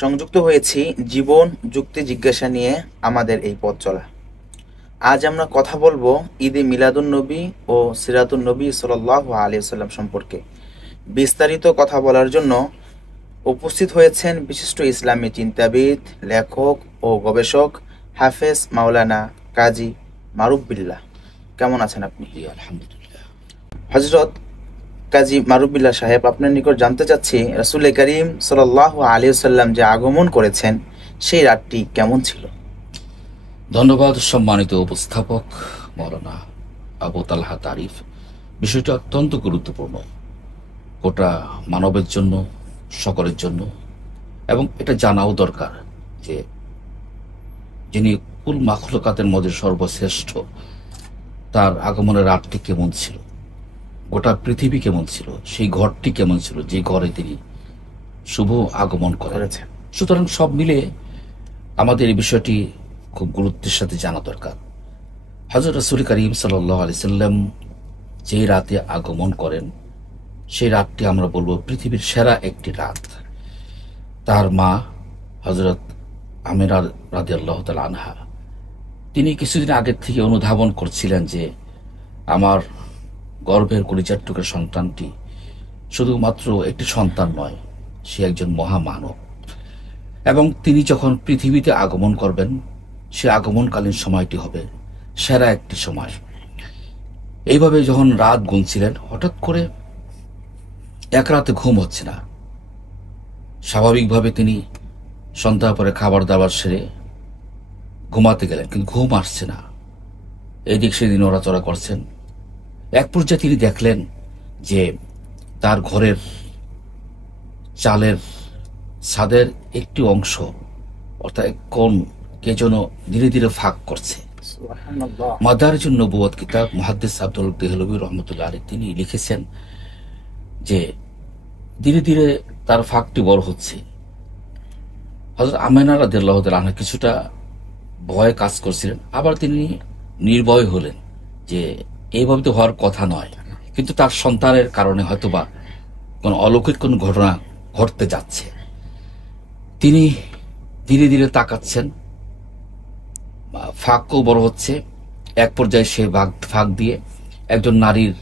সংযুক্ত হয়েছি জীবন যুক্তি জিজ্ঞাসা নিয়ে আমাদের এই পথ চলা। আজ আমরা কথা বলবো ঈদে মিলাদুন্নবী ও সিরাতুন্নবী সাল্লাল্লাহু আলাইহি ওয়াসাল্লাম সম্পর্কে। বিস্তারিত কথা বলার জন্য উপস্থিত হয়েছেন বিশিষ্ট ইসলামী চিন্তাবিদ, লেখক ও গবেষক হাফেজ মাওলানা কাজী মারুফ বিল্লাহ। কেমন আছেন আপনি? আলহামদুলিল্লাহ। হযরত কাজী মারুফ বিল্লাহ সাহেব, আপনার নিকট জানতে চাচ্ছি রাসূল করিম সাল্লাল্লাহু আলাইহি ওয়াসাল্লাম যে আগমন করেছেন সেই রাতটি কেমন ছিল? ধন্যবাদ সম্মানিত উপস্থাপক মৌলানা আবু তালহা তারিফ। বিষয়টা অত্যন্ত গুরুত্বপূর্ণ গোটা মানবের জন্য, সকলের জন্য, এবং এটা জানাও দরকার যে যিনি কুল মাখলুকাতের মধ্যে সর্বশ্রেষ্ঠ, তার আগমনের রাতটি কেমন ছিল, গোটা পৃথিবী কেমন ছিল, সেই ঘরটি কেমন ছিল যে ঘরে তিনি শুভ আগমন করেছেন। সুতরাং সব মিলে আমাদের এই বিষয়টি খুব গুরুত্বের সাথে জানা দরকার। হযরত রাসূল করিম সাল্লাল্লাহু আলাইহি সাল্লাম যে রাতে আগমন করেন সেই রাতটি আমরা বলবো পৃথিবীর সেরা একটি রাত। তার মা হযরত আমেনা রাদিয়াল্লাহু তাআলা আনহা, তিনি কিছুদিন আগের থেকে অনুধাবন করছিলেন যে আমার গর্ভের কলিজার টুকরা সন্তানটি শুধুমাত্র একটি সন্তান নয়, সে একজন মহামানব, এবং তিনি যখন পৃথিবীতে আগমন করবেন সে আগমনকালীন সময়টি হবে সেরা একটি সময়। এইভাবে যখন রাত গুনছিলেন, হঠাৎ করে এক রাতে ঘুম হচ্ছে না। স্বাভাবিকভাবে তিনি সন্ধ্যা পরে খাবার দাবার সেরে ঘুমাতে গেলেন, কিন্তু ঘুম আসছে না। এদিক সেদিন নড়াচড়া করছেন। এক পর্যায়ে তিনি দেখলেন যে তার ঘরের চালের ছাদের একটি অংশ, অর্থাৎ কোন কে যেন ধীরে ধীরে ফাঁক করছে। মাদারিজুন নবুওয়াত কিতাব মুহাদ্দিস আব্দুল দেহলভী রহমতুল্লাহ আলাইহি তিনি লিখেছেন যে ধীরে ধীরে তার ফাঁকটি বড় হচ্ছে। হযরত আমেনা রাদিয়াল্লাহু তাআলা আনহা কিছুটা ভয় কাজ করছিলেন, আবার তিনি নির্ভয় হলেন যে এইভাবে তো হওয়ার কথা নয়, কিন্তু তার সন্তানের কারণে হয়তোবা কোনো অলৌকিক কোনো ঘটনা ঘটতে যাচ্ছে। তিনি ধীরে ধীরে তাকাচ্ছেন, ফাঁকও বড় হচ্ছে। এক পর্যায়ে সে ফাঁক দিয়ে একজন নারীর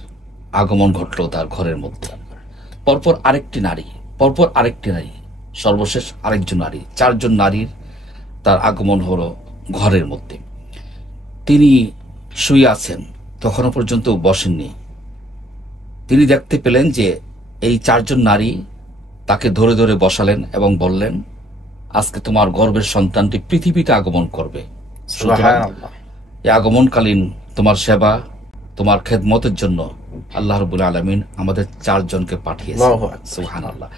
আগমন ঘটলো তার ঘরের মধ্যে। পরপর আরেকটি নারী, সর্বশেষ আরেকজন নারী, চারজন নারীর তার আগমন হলো ঘরের মধ্যে। তিনি শুয়ে আছেন, তখনও পর্যন্ত বসেননি। তিনি দেখতে পেলেন যে এই চারজন নারী তাকে ধরে ধরে বসালেন এবং বললেন, আজকে তোমার গর্ভের সন্তানটি পৃথিবীতে আগমন করবে। এই আগমনকালীন তোমার সেবা, তোমার খেদমতের জন্য আল্লাহ রাব্বুল আলামিন আমাদের চারজনকে পাঠিয়েছেন। সুবহানাল্লাহ।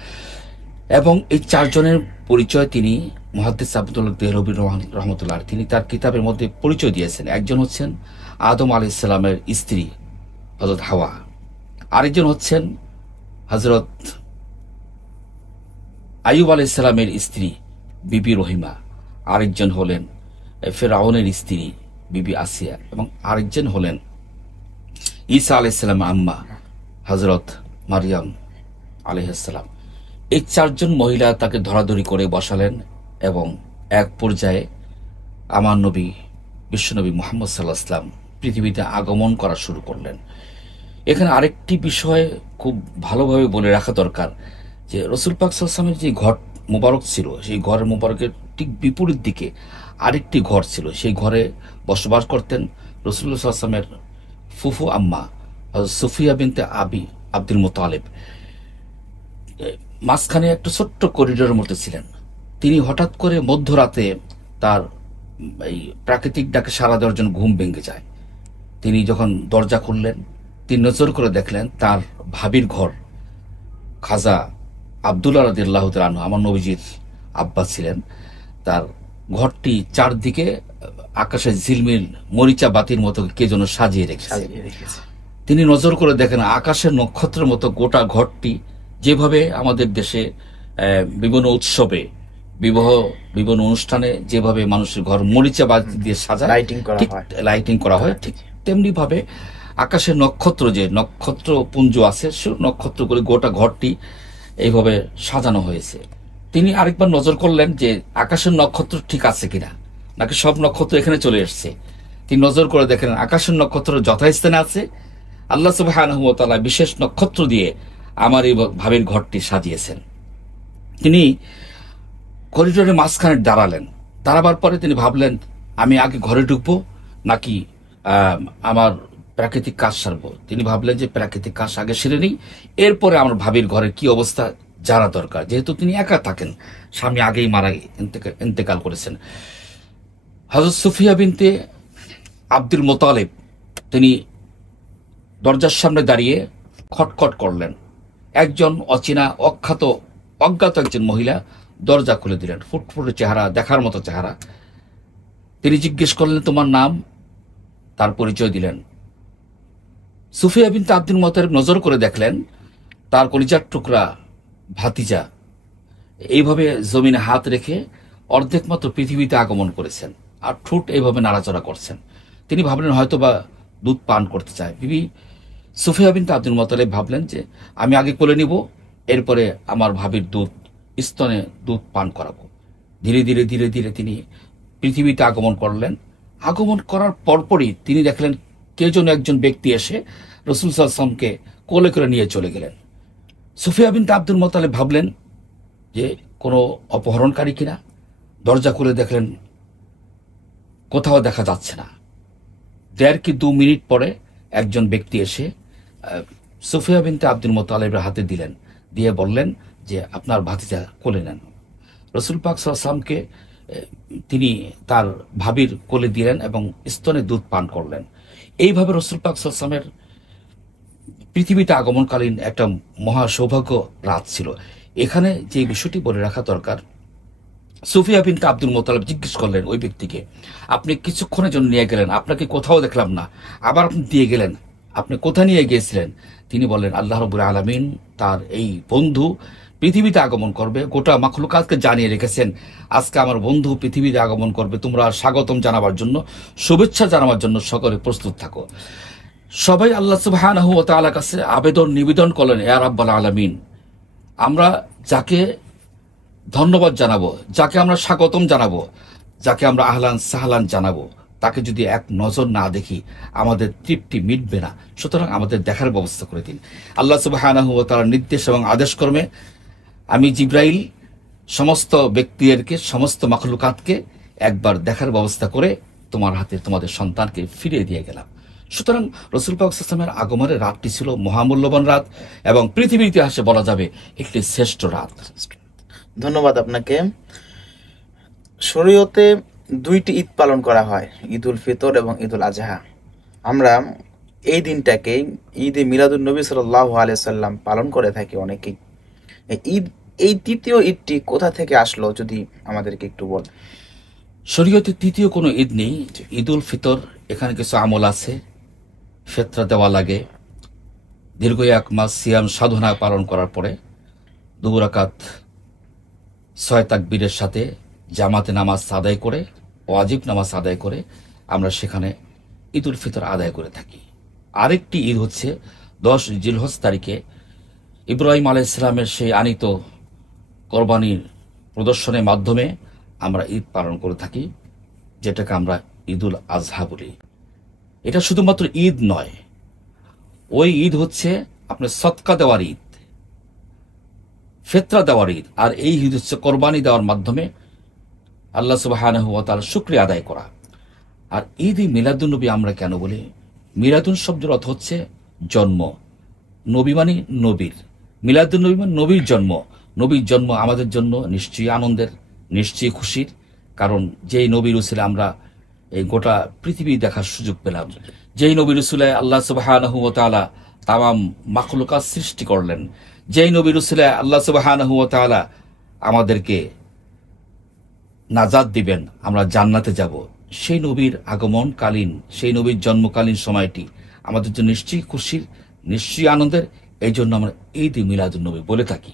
এবং এই চারজনের পরিচয় তিনি মুহাদ্দিস আব্দুল দেহলভী রহমতুল্লাহ তিনি তার কিতাবের মধ্যে পরিচয় দিয়েছেন। একজন হচ্ছেন আদম আলাইহিস সালামের স্ত্রী হযরত হাওয়া, আরেকজন হচ্ছেন হযরত আইয়ুব আলাইহিস সালামের স্ত্রী বিবি রহিমা, আরেকজন হলেন ফেরাউনের স্ত্রী বিবি আসিয়া, এবং আরেকজন হলেন ঈসা আলাইহিস সালামের আম্মা হযরত মারিয়াম আলাইহিস সালাম। এই চারজন মহিলা তাকে ধরাধরি করে বসালেন এবং এক পর্যায়ে আমার নবী বিশ্বনবী মুহাম্মদ সাল্লাল্লাহু আলাইহি ওয়াসাল্লাম পৃথিবীতে আগমন করা শুরু করলেন। এখানে আরেকটি বিষয় খুব ভালোভাবে বলে রাখা দরকার যে রাসূল পাক সাল্লাল্লাহু আলাইহি ওয়াসাল্লামের যে ঘর মোবারক ছিল, সেই ঘর মোবারকের ঠিক বিপরীত দিকে আরেকটি ঘর ছিল। সেই ঘরে বসবাস করতেন রাসূলুল্লাহ সাল্লাল্লাহু আলাইহি ওয়াসাল্লামের ফুফু আম্মা হযরত সুফিয়া বিনতে আব্দুল মুত্তালিব। মাঝখানে একটা ছোট্ট করিডোরের মধ্যে ছিলেন। তিনি হঠাৎ করে মধ্যরাতে তার এই প্রাকৃতিক ডাকে সাড়া দেওয়ার জন্য ঘুম ভেঙে যায়। তিনি যখন দরজা খুললেন, তিনি নজর করে দেখলেন তার ভাবির ঘর, খাজা আব্দুল্লাহ রাদিয়াল্লাহু তাআলা আনহু, আমার নবীজির আব্বা ছিলেন, তার ঘরটি চারদিকে আকাশে ঝিলমিল মরিচা বাতির মতো কে যেন সাজিয়ে রেখেছে। তিনি নজর করে দেখেন আকাশের নক্ষত্রের মতো গোটা ঘরটি, যেভাবে আমাদের দেশে বিভিন্ন উৎসবে, বিভিন্ন অনুষ্ঠানে যেভাবে মানুষের ঘর মরিচা বাতি দিয়ে সাজায়, লাইটিং করা হয়, ঠিক তেমনি ভাবে আকাশের নক্ষত্র, যে নক্ষত্র পুঞ্জ আছে, সে নক্ষত্র করে গোটা ঘরটি এইভাবে সাজানো হয়েছে। তিনি আরেকবার নজর করলেন যে আকাশের নক্ষত্র ঠিক আছে কিনা, নাকি সব নক্ষত্র এখানে চলে এসছে। তিনি নজর করে দেখেন আকাশের নক্ষত্র যথাস্থানে আছে। আল্লাহ সুবহানাহু ওয়া তাআলা বিশেষ নক্ষত্র দিয়ে আমার এই ভাবির ঘরটি সাজিয়েছেন। তিনি করিডোরের মাঝখানে দাঁড়ালেন। দাঁড়াবার পরে তিনি ভাবলেন, আমি আগে ঘরে ঢুকবো নাকি আমার প্রাকৃতিক কাজ সারবো। তিনি ভাবলেন যে প্রাকৃতিক কাজ আগে সেরে নিই, এরপরে আমার ভাবির ঘরের কি অবস্থা জানা দরকার, যেহেতু তিনি একা থাকেন, স্বামী আগেই মারা ইন্তেকাল করেছেন। হযরত সুফিয়া বিনতে আব্দুল মোতালেব তিনি দরজার সামনে দাঁড়িয়ে খটখট করলেন। একজন অচেনা অজ্ঞাত একজন মহিলা দরজা খুলে দিলেন। ফুটফুটে চেহারা, দেখার মতো চেহারা। তিনি জিজ্ঞেস করলেন, তোমার নাম? তার পরিচয় দিলেন। সুফিয়া বিনতে আব্দুল মোতালেব নজর করে দেখলেন তার কলিজার টুকরা ভাতিজা এইভাবে জমিনে হাত রেখে অর্ধেক মাত্র পৃথিবীতে আগমন করেছেন, আর ঠোঁট এইভাবে নাড়াচড়া করছেন। তিনি ভাবলেন হয়তোবা দুধ পান করতে চায়। বিবি সুফিয়া বিনতে আব্দুল মোতালেব ভাবলেন যে আমি আগে কোলে নিব, এরপরে আমার ভাবির স্তনে দুধ পান করাবো। ধীরে ধীরে ধীরে ধীরে তিনি পৃথিবীতে আগমন করলেন। আগমন করার পরপরই তিনি দেখলেন কে যেন একজন ব্যক্তি এসে রাসূল সাল্লাল্লাহু আলাইহি ওয়াসাল্লামকে কোলে করে নিয়ে চলে গেলেন। সুফিয়া বিনতে আব্দুল মোতালেব ভাবলেন যে কোনো অপহরণকারী কিনা। দরজা খুলে দেখলেন কোথাও দেখা যাচ্ছে না। 1.5 কি 2 মিনিট পরে একজন ব্যক্তি এসে সুফিয়া বিনতে আব্দুল মোতালেবের হাতে দিলেন, দিয়ে বললেন যে আপনার ভাতিজা কোলে নেন। রাসূল পাক সাল্লাল্লাহু আলাইহি ওয়াসাল্লামকে তিনি তার ভাবির কোলে দিলেন এবং স্তনে দুধ পান করলেন। এইভাবে রাসূল পাক সাল্লাল্লাহু আলাইহি ওয়াসাল্লামের পৃথিবীতে আগমনকালীন একটা মহা সৌভাগ্য রাত ছিল। এখানে যে বিষয়টি বলে রাখা দরকার, সুফিয়া বিনতে আব্দুল মোতালেব জিজ্ঞেস করলেন ওই ব্যক্তিকে, আপনি কিছুক্ষণের জন্য নিয়ে গেলেন, আপনাকে কোথাও দেখলাম না, আবার আপনি দিয়ে গেলেন, আপনি কোথায় নিয়ে গিয়েছিলেন? তিনি বললেন আল্লাহ রাব্বুল আলামিন তার এই বন্ধু পৃথিবীতে আগমন করবে, গোটা মাখলুকাতকে জানিয়ে রেখেছেন আজকে আমার বন্ধু পৃথিবীতে আগমন করবে, তোমরা স্বাগতম জানাবার জন্য, শুভেচ্ছা জানাবার জন্য সকলে প্রস্তুত থাকো। সবাই আল্লাহ সুবহানাহু ওয়া তাআলার কাছে আবেদন নিবেদন করলেন, ইয়া রাব্বাল আলামিন, আমরা যাকে ধন্যবাদ জানাবো, যাকে আমরা স্বাগতম জানাবো, যাকে আমরা আহলান সাহলান জানাবো, তাকে যদি এক নজর না দেখি আমাদের তৃপ্তি মিটবে না। সুতরাং আমাদের দেখার ব্যবস্থা করে দিন। আল্লাহ সুবহানাহু ওয়া তাআলার নির্দেশ এবং আদেশ ক্রমে আমি জিব্রাইল সমস্ত ব্যক্তিদেরকে, সমস্ত মাখলুকাতকে একবার দেখার ব্যবস্থা করে তোমার হাতে তোমাদের সন্তানকে ফিরিয়ে দিয়ে গেলাম। সুতরাং রাসূল পাক সাল্লাল্লাহু আলাইহি ওয়াসাল্লামের আগমনের রাতটি ছিল মহামূল্যবান রাত এবং পৃথিবীর ইতিহাসে বলা যাবে একটি শ্রেষ্ঠ রাত। ধন্যবাদ আপনাকে। শরীয়তে 2টি ঈদ পালন করা হয়, ঈদ উল ফিতর এবং ঈদ উল আজহা। আমরা এই দিনটাকে ঈদে মিলাদুন নবী সাল্লাল্লাহু আলাইহি সাল্লাম পালন করে থাকি অনেকেই। এই তৃতীয় ঈদটি কোথা থেকে আসলো যদি আমাদেরকে একটু বল। শরীয়তে তৃতীয় কোনো ঈদ নেই। ঈদ উল ফিতর, এখানে কিছু আমল আছে, ফেতরা দেওয়া লাগে। দীর্ঘ 1 মাস সিয়াম সাধনা পালন করার পরে 2 রাকাত 6 তাকবীরের সাথে জামাতে নামাজ আদায় করে, ওয়াজিব নামাজ আদায় করে আমরা সেখানে ঈদ উল ফিতর আদায় করে থাকি। আরেকটি ঈদ হচ্ছে 10 জিলহজ তারিখে ইব্রাহিম আলাইহিস সালামের সেই আনিত কোরবানির প্রদর্শনের মাধ্যমে আমরা ঈদ পালন করে থাকি, যেটাকে আমরা ঈদ উল আজহা বলি। এটা শুধুমাত্র ঈদ নয়, ওই ঈদ হচ্ছে আপনার সদকা দেওয়ার ঈদ, ফিতরা দেওয়ার ঈদ। আর এই ঈদ হচ্ছে কোরবানি দেওয়ার মাধ্যমে আল্লাহ সুবহানাহু ওয়া তাআলার শুকরিয়া আদায় করা। আর ঈদ মিলাদুন নবী আমরা কেন বলি? মিলাদুন শব্দের অর্থ হচ্ছে জন্ম, নবী মানে নবীর, মিলাদুন নবী মানে নবীর জন্ম। নবীর জন্ম আমাদের জন্য নিশ্চয়ই আনন্দের, নিশ্চয়ই খুশির, কারণ যেই নবীর উসিলে আমরা এই গোটা পৃথিবী দেখার সুযোগ পেলাম, যেই নবীর উসিলে আল্লাহ সুবহানাহু ওয়া তাআলা তামাম মাখলুকাত সৃষ্টি করলেন, যেই নবীর উসিলে আল্লাহ সুবহানাহু ওয়া তাআলা আমাদেরকে নাজাত দিবেন, আমরা জান্নাতে যাব, সেই নবীর আগমনকালীন, সেই নবীর জন্মকালীন সময়টি আমাদের জন্য নিশ্চয়ই খুশির, নিশ্চয়ই আনন্দের। এই জন্য আমরা ঈদ মিলাদুন নবী বলে থাকি।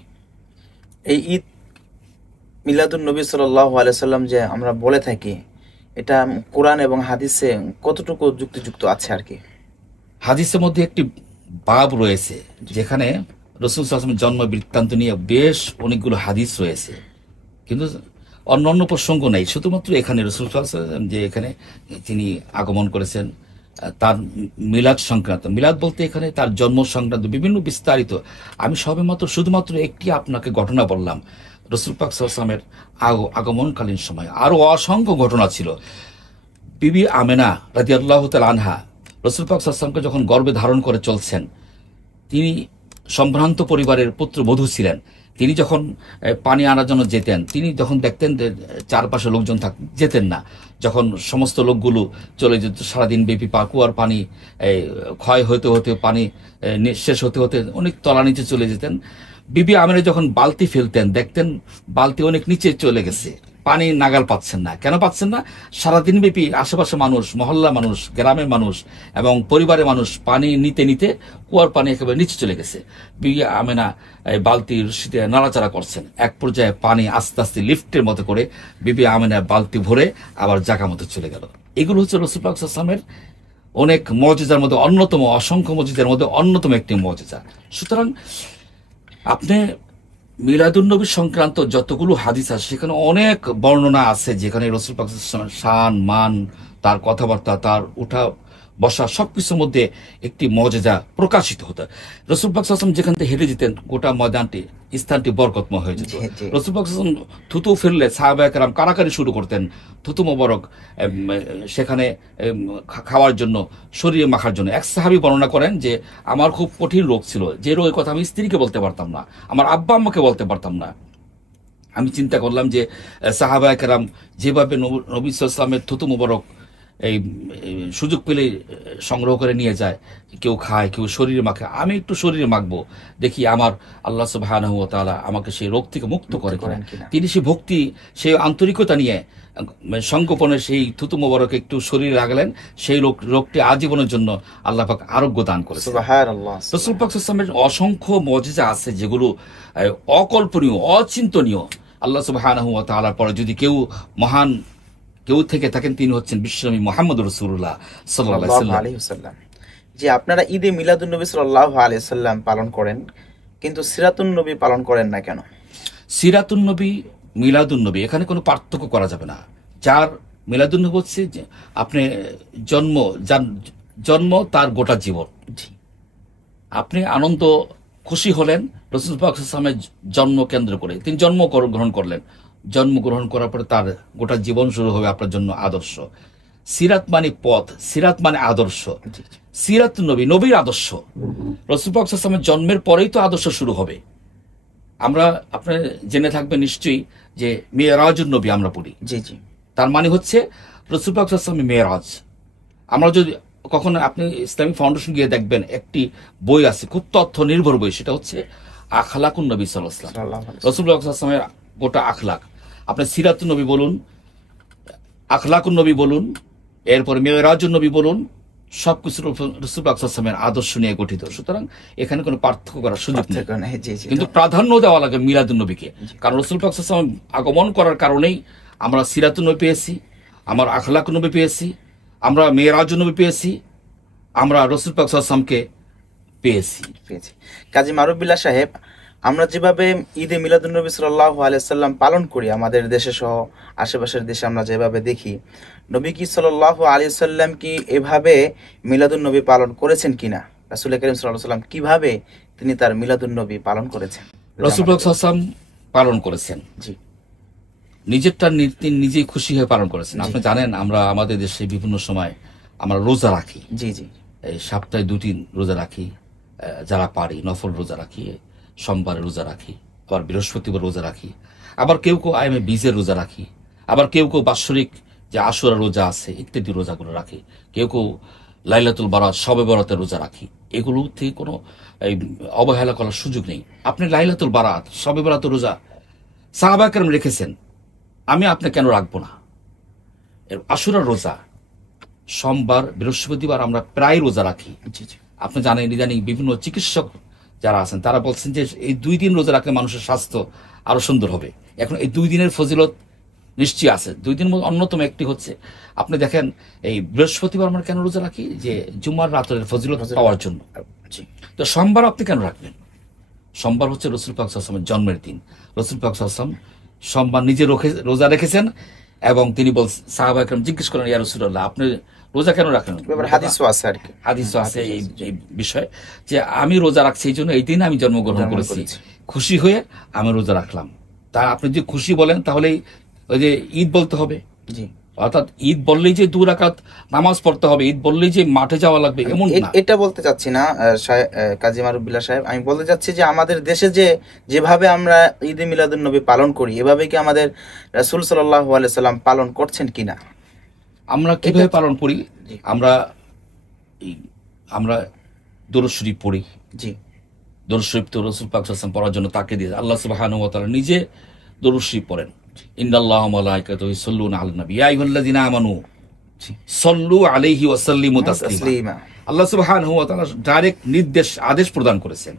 এই ঈদ মিলাদুন নবী সাল্লাল্লাহু আলাইহি সাল্লাম যে আমরা বলে থাকি, এটা কোরআন এবং হাদিসে কতটুকু যুক্তিযুক্ত আছে আর কি? হাদিসের মধ্যে একটি বাব রয়েছে যেখানে রাসূল সাল্লাল্লাহু আলাইহি ওয়াসাল্লামের জন্ম বৃত্তান্ত নিয়ে বেশ অনেকগুলো হাদিস রয়েছে। কিন্তু অন্যান্য প্রসঙ্গ নেই, শুধুমাত্র এখানে রাসূল সাল্লাল্লাহু আলাইহি ওয়াসাল্লাম যে এখানে তিনি আগমন করেছেন, তার মিলাদ সংক্রান্ত, মিলাদ বলতে এখানে তার জন্ম সংক্রান্ত বিভিন্ন বিস্তারিত, আমি সবেমাত্র শুধুমাত্র একটি আপনাকে ঘটনা বললাম রাসূল পাক সাল্লাল্লাহু আলাইহি ওয়াসাল্লামের আগমনকালীন সময়। আরো অসংখ্য ঘটনা ছিল। বিবি আমেনা রাদিয়াল্লাহু তাআলা আনহা রাসূল পাক সাল্লাল্লাহু আলাইহি ওয়াসাল্লামকে যখন গর্ভে ধারণ করে চলছেন, তিনি সম্ভ্রান্ত পরিবারের পুত্রবধূ ছিলেন। তিনি যখন পানি আনার জন্য যেতেন, তিনি যখন দেখতেন যে চারপাশে লোকজন যেতেন না, যখন সমস্ত লোকগুলো চলে যেত, সারাদিন ব্যাপী কুয়ার পানি ক্ষয় হতে হতে, পানি শেষ হতে হতে অনেক তলা নিচে চলে যেতেন। বিবি আমেনা যখন বালতি ফেলতেন, দেখতেন বালতি অনেক নিচে চলে গেছে, পানি নাগাল পাচ্ছেন না। কেন পাচ্ছেন না? সারাদিন ব্যাপী আশেপাশে মানুষ, মহল্লা মানুষ, গ্রামের মানুষ এবং পরিবারের মানুষ পানি নিতে নিতে কুয়ার পানি একেবারে নিচে চলে গেছে। বিবি আমেনা বালতির রশিতে নাড়াচাড়া করছেন, এক পর্যায়ে পানি আস্তে আস্তে লিফটের মতো করে বিবি আমেনা বালতি ভরে আবার জায়গা মতো চলে গেল। এগুলো হচ্ছে রাসূল পাক সাল্লাল্লাহু আলাইহি ওয়াসাল্লামের অনেক মুজিজার মধ্যে অন্যতম, অসংখ্য মুজিজার মধ্যে অন্যতম একটি মুজিজা। সুতরাং আপনি মিলাদুন্নবী সংক্রান্ত যতগুলো হাদিস আছে সেখানে অনেক বর্ণনা আছে, যেখানে রাসূল পাক সাল্লাল্লাহু আলাইহি ওয়াসাল্লামের শান, মান, তার কথাবার্তা, তার উঠা বসা সবকিছুর মধ্যে একটি মুজিজা প্রকাশিত হতো। রাসূল পাক সাল্লাল্লাহু আলাইহি ওয়াসাল্লাম যেখান থেকে হেঁটে যেতেন, গোটা ময়দানটি, স্থানটি বরকতময় হয়ে যেত। রাসূল পাক সাল্লাল্লাহু আলাইহি ওয়াসাল্লাম থুতু ফেললে সাহাবায়ে কেরাম কারাকারি শুরু করতেন, থুতু মোবারক সেখানে খাওয়ার জন্য, শরীরে মাখার জন্য। এক সাহাবী বর্ণনা করেন যে আমার খুব কঠিন রোগ ছিল, যে রোগের কথা আমি স্ত্রীকে বলতে পারতাম না, আমার আব্বা আম্মাকে বলতে পারতাম না। আমি চিন্তা করলাম যে সাহাবায়ে কেরাম যেভাবে নবী সাল্লাল্লাহু আলাইহি ওয়াসাল্লামের থুতু মোবারক এই সুযোগ পেলে সংগ্রহ করে নিয়ে যায়, কেউ খায়, কেউ শরীরে মাখে, আমি একটু শরীরে মাখবো, দেখি আমার আল্লাহ সুবহানাহু ওয়া তাআলা আমাকে সেই রোগ থেকে মুক্ত করে কিনা। তিনি সেই ভক্তি, সেই আন্তরিকতা নিয়ে সংগোপনে সেই থুতু মোবারক একটু শরীরে লাগালেন, সেই রোগটি আজীবনের জন্য আল্লাহ পাক আরোগ্য দান করেছেন। সুবহানাল্লাহ। রাসূল পাক সাল্লাল্লাহু আলাইহি ওয়াসাল্লামের অসংখ্য মুজিজা আছে যেগুলো অকল্পনীয়, অচিন্তনীয়। আল্লাহ সুবহানাহু ওয়া তাআলার পরে যদি কেউ মহান কেউ থেকে থাকেন, তিনি হচ্ছেন বিশ্বনবী মুহাম্মদুর রাসূলুল্লাহ সাল্লাল্লাহু আলাইহি ওয়াসাল্লাম। যে আপনারা ঈদে মিলাদুন্নবী সাল্লাল্লাহু আলাইহি ওয়াসাল্লাম পালন করেন, কিন্তু সিরাতুন নবী পালন করেন না কেন? সিরাতুন নবী, মিলাদুন নবী, এখানে কোনো পার্থক্য করা যাবে না। যার মিলাদুন নবী হচ্ছে যে আপনি জন্ম তার গোটা জীবন, আপনি আনন্দ খুশি হলেন রাসূল পাক সাল্লাল্লাহু আলাইহি ওয়াসাল্লামের জন্ম কেন্দ্র করে, তিনি জন্মগ্রহণ করলেন, জন্মগ্রহণ করার পরে তার গোটা জীবন শুরু হবে আপনার জন্য আদর্শ। সিরাত মানে পথ, সিরাত মানে আদর্শ, সিরাত নবী, নবীর আদর্শ। রাসূল পাক সাল্লাল্লাহু আলাইহি ওয়াসাল্লামের জন্মের পরেই তো আদর্শ শুরু হবে। আমরা, আপনি জেনে থাকবেন নিশ্চয়ই যে মেরাজুন নবী আমরা পড়ি, জি জি, তার মানে হচ্ছে রাসূল পাক সাল্লাল্লাহু আলাইহি ওয়াসাল্লামের মেরাজ। আমরা যদি কখনো আপনি ইসলামিক ফাউন্ডেশন গিয়ে দেখবেন, একটি বই আছে, খুব তথ্য নির্ভর বই, সেটা হচ্ছে আখলাকুন নবী সাল্লাল্লাহু আলাইহি ওয়াসাল্লাম, রাসূল পাক সাল্লাল্লাহু আলাইহি ওয়াসাল্লামের গোটা আখলাক। আপনি সিরাতুন নবী বলুন, আখলাকুন নবী বলুন, এরপর মেরাজুন নবী বলুন, সবকিছু রাসূল পাক সাল্লাল্লাহু আলাইহি ওয়াসাল্লামের আদর্শ নিয়ে গঠিত। সুতরাং এখানে কোনো পার্থক্য করার সুযোগ নেই, কিন্তু প্রাধান্য দেওয়া লাগে মিলাদুন নবীকে। কারণ রাসূল পাক সাল্লাল্লাহু আলাইহি ওয়াসাল্লাম আগমন করার কারণেই আমরা সিরাতুন নবী পেয়েছি, আমরা আখলাকুন নবী পেয়েছি, আমরা মেরাজুন নবী পেয়েছি, আমরা রাসূল পাক সাল্লাল্লাহু আলাইহি ওয়াসাল্লামকে পেয়েছি। কাজী মারুফ সাহেব, আমরা যেভাবে ঈদে মিলাদুন্নবী সাল্লাল্লাহু আলাইহি ওয়াসাল্লাম পালন করি, আমাদের দেশে সহ আশেপাশের দেশে আমরা যেভাবে দেখি, নবী কি সাল্লাল্লাহু আলাইহি ওয়াসাল্লাম কি এভাবে মিলাদুন্নবী পালন করেছেন কিনা? রাসূল কারীম সাল্লাল্লাহু আলাইহি ওয়াসাল্লাম কিভাবে তিনি তার মিলাদুন্নবী পালন করেছেন? রাসূল পাক সাল্লাল্লাহু আলাইহি ওয়াসাল্লাম পালন করেছেন, জি, নিজেরটা নিজেই খুশি হয়ে পালন করেছেন। আপনি জানেন আমরা আমাদের দেশে বিভিন্ন সময় আমরা রোজা রাখি, জি জি, এই সপ্তাহে 2 দিন রোজা রাখি, যারা পারি নফল রোজা রাখি, সোমবারে রোজা রাখি, আবার বৃহস্পতিবার রোজা রাখি, আবার কেউ কেউ আইএমএ বীজের রোজা রাখি, আবার কেউ কেউ বাৎসরিক যে আশুরা রোজা আছে ইত্যাদি রোজাগুলো রাখি, কেউ কেউ লাইলাতুল বারাত, শবে বরাতের রোজা রাখি। এগুলো থেকে কোনো অবহেলা করার সুযোগ নেই। আপনি লাইলাতুল বারাত, শবে বরাতের রোজা সাহাবায়ে কেরাম রেখেছেন, আমি আপনি কেন রাখবো না? আশুরার রোজা সোমবার, বৃহস্পতিবার আমরা প্রায় রোজা রাখি। আপনি জানেন, ইদানিং বিভিন্ন চিকিৎসক যারা আছেন তারা বলছেন যে এই 2 দিন রোজা রাখলে মানুষের স্বাস্থ্য আরো সুন্দর হবে। এখন এই 2 দিনের ফজিলত নিশ্চয়ই আছে। 2 দিন অন্যতম একটি হচ্ছে, আপনি দেখেন এই বৃহস্পতিবার আমরা কেন রোজা রাখি? যে জুমার রাতের ফজিলত পাওয়ার জন্য। তো সোমবার আপনি কেন রাখবেন? সোমবার হচ্ছে রাসূল পাক সাল্লাল্লাহু আলাইহি ওয়াসাল্লামের জন্মের দিন। রাসূল পাক সাল্লাল্লাহু আলাইহি ওয়াসাল্লাম সম্মান নিজে রোজা রেখেছেন, এবং তিনি সাহাবা একরাম জিজ্ঞেস করেন, ইয়া রাসূলুল্লাহ, আপনি রোজা কেন রাখেন? হাদিসও আছে আর কি, হাদিসও আছে এই বিষয়, যে আমি রোজা রাখছি এই জন্য এই দিন আমি জন্মগ্রহণ করেছি, খুশি হয়ে আমি রোজা রাখলাম। তা আপনি যে খুশি বলেন, তাহলে ওই যে ঈদ বলতে হবে। জি, অর্থাৎ ঈদ বললেই যে 2 রাকাত নামাজ পড়তে হবে, ঈদ বললেই যে মাঠে যাওয়া লাগবে, এমন না। এটা বলতে চাচ্ছি না কাজী মারুফ সাহেব, আমি বলতে চাচ্ছি যে আমাদের দেশে যেভাবে আমরা ঈদে মিলাদুন্নবী পালন করি, এভাবে কি আমাদের রাসূল সাল্লাল্লাহু আলাইহি সাল্লাম পালন করছেন কিনা? আমরা কিভাবে পালন করি? আমরা দরুদ শরীফ পড়ি। জি, দরুদ শরীফ তো রাসূল পাক সাল্লাল্লাহু আলাইহি ওয়াসাল্লাম পড়ার জন্য তাকে দিয়ে আল্লাহ সুবহানাহু ওয়া তাআলা নিজে দরুদ শরীফ পড়েন। ইন্নাল্লাহা ওয়া মালাইকাতুহু ইউসাল্লুনা আলান নবী ইয়া আইয়ুহাল্লাযিনা আমানু সাল্লু আলাইহি ওয়া সাল্লিমু তাসলিমা। আল্লাহ সুবহানাহু ওয়া তাআলা ডাইরেক্ট আদেশ প্রদান করেছেন।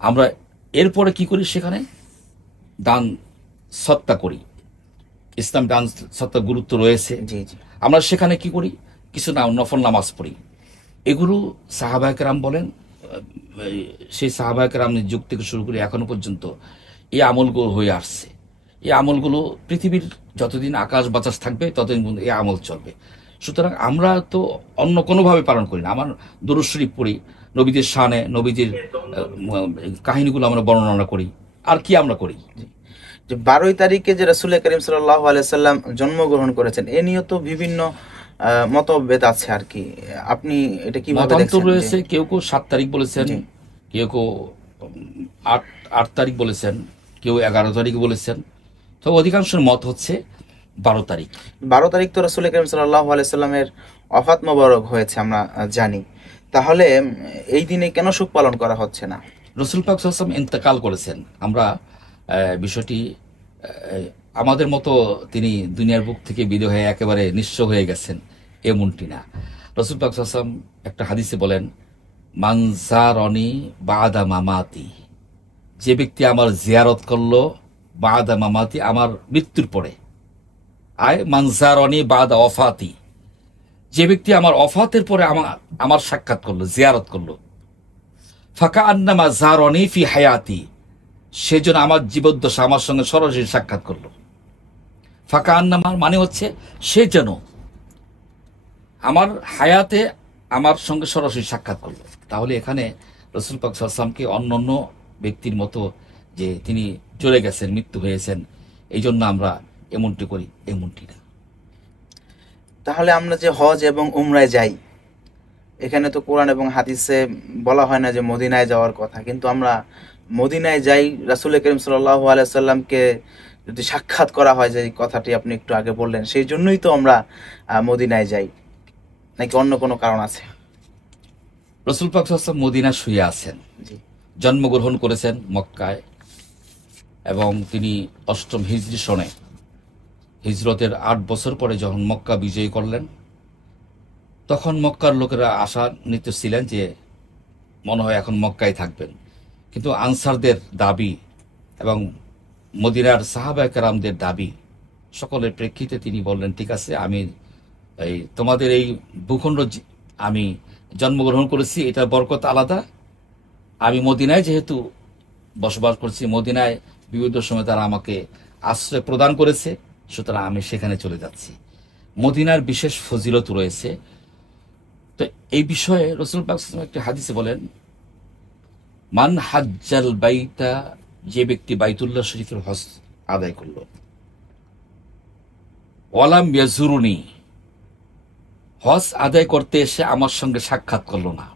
আমরা এরপরে কি করি? সেখানে দান সত্তা করি। ইসলাম দান সত্তার গুরুত্ব রয়েছে। জি জি, আমরা সেখানে কি করি? কিছু নফল নামাজ পড়ি। এগুলো সাহাবায়ে কেরাম বলেন, সেই সাহাবায়ে কেরামের যুগ থেকে শুরু করে এখনো পর্যন্ত এই আমলগুলো হয়ে আসছে। এই আমলগুলো পৃথিবীর যতদিন আকাশ বাতাস থাকবে ততদিন পর্যন্ত এই আমল চলবে। সুতরাং আমরা তো অন্য কোনোভাবে পালন করি না। আমার দরুদ শরীফ পড়ি, নবীদের শানে, নবীদের কাহিনীগুলো আমরা বর্ণনা করি। আর কি আমরা করি? যে 12 তারিখে যে রাসূল করিম সাল্লাল্লাহু আলাইহি সাল্লাম জন্মগ্রহণ করেছেন, এ নিয়ে তো বিভিন্ন মতভেদ আছে আর কি। আপনি এটা কিভাবে দেখছেন? রয়েছে, কেউ 7 তারিখ বলেছেন, কেউ 8 তারিখ বলেছেন, কেউ 11 তারিখ বলেছেন। তো অধিকাংশ মত হচ্ছে 12 তারিখ। 12 তারিখ তো রাসূল করিম সাল্লাল্লাহু আলাইহি সাল্লামের ওয়াফাত মোবারক হয়েছে, আমরা জানি। তাহলে এই দিনে কেন শোক পালন করা হচ্ছে না? রাসূল পাক সাল্লাল্লাহু আলাইহি ওয়াসাল্লাম ইন্তেকাল করেছেন। আমরা বিষয়টি আমাদের মতো তিনি দুনিয়ার বুক থেকে বিদায় হয়ে একেবারে নিঃস্ব হয়ে গেছেন এমনটি না। রাসূল পাক সাল্লাল্লাহু আলাইহি ওয়াসাল্লাম একটা হাদিসে বলেন, মান যারানি বাদা মামাতি, যে ব্যক্তি আমার জিয়ারত করলো বাদা মামাতি, আমার মৃত্যুর পরে। মান যারানি বাদা ওয়াফাতি, যে ব্যক্তি আমার ওয়াফাতের পরে আমার সাক্ষাৎ করলো, জিয়ারত করলো। ফাকা আন্নামা যারানি ফি হায়াতি, সেজন্য আমার জীবদ্দশা আমার সঙ্গে সরাসরি সাক্ষাৎ করলো। ফাঁকা আন্নামার মানে হচ্ছে সে যেন আমার হায়াতে আমার সঙ্গে সরাসরি সাক্ষাৎ করলো। তাহলে এখানে রাসূল পাক সাল্লাল্লাহু আলাইহি ওয়াসাল্লামকে অন্যান্য ব্যক্তির মতো যে তিনি চলে গেছেন, মৃত্যু হয়েছেন, এই জন্য আমরা এমনটি করি, এমনটি না। তাহলে আমরা যে হজ এবং উমরায় যাই, এখানে তো কোরআন এবং হাদিসে বলা হয় না যে মদিনায় যাওয়ার কথা, কিন্তু আমরা মদিনায় যাই রাসূল করিম সাল্লাল্লাহু আলাইহি সাল্লামকে যদি সাক্ষাৎ করা হয়, যে কথাটি আপনি একটু আগে বললেন, সেই জন্যই তো আমরা মদিনায় যাই, নাকি অন্য কোনো কারণ আছে? রাসূল পাক সাল্লাল্লাহু আলাইহি ওয়াসাল্লাম মদিনা শুয়ে আছেন, জন্মগ্রহণ করেছেন মক্কায়, এবং তিনি 8ম হিজরি সনে হিজরতের 8 বছর পরে যখন মক্কা বিজয় করলেন, তখন মক্কার লোকেরা আশা নিত ছিলেন যে মনে হয় এখন মক্কায় থাকবেন। কিন্তু আনসারদের দাবি এবং মদিনার সাহাবায়ে কেরামদের দাবি সকলের প্রেক্ষিতে তিনি বললেন, ঠিক আছে, আমি তোমাদের এই ভূখণ্ড আমি জন্মগ্রহণ করেছি, এটার বরকত আলাদা। আমি মদিনায় যেহেতু বসবাস করছি, মদিনায় বিবিধ সময় তারা আমাকে আশ্রয় প্রদান করেছে, সুতরাং আমি সেখানে চলে যাচ্ছি। মদিনার বিশেষ ফজিলত রয়েছে। তো এই বিষয়ে রাসূল পাক সাল্লাল্লাহু আলাইহি ওয়াসাল্লাম একটি হাদিসে বলেন, মান হাজ্জাল বাইতা, যে ব্যক্তি বাইতুল্লাহ শরীফের হজ আদায় করলো, ওয়ালাম ইয়াজুরুনি, হজ আদায় করতে এসে আমার সঙ্গে সাক্ষাৎ করলো না।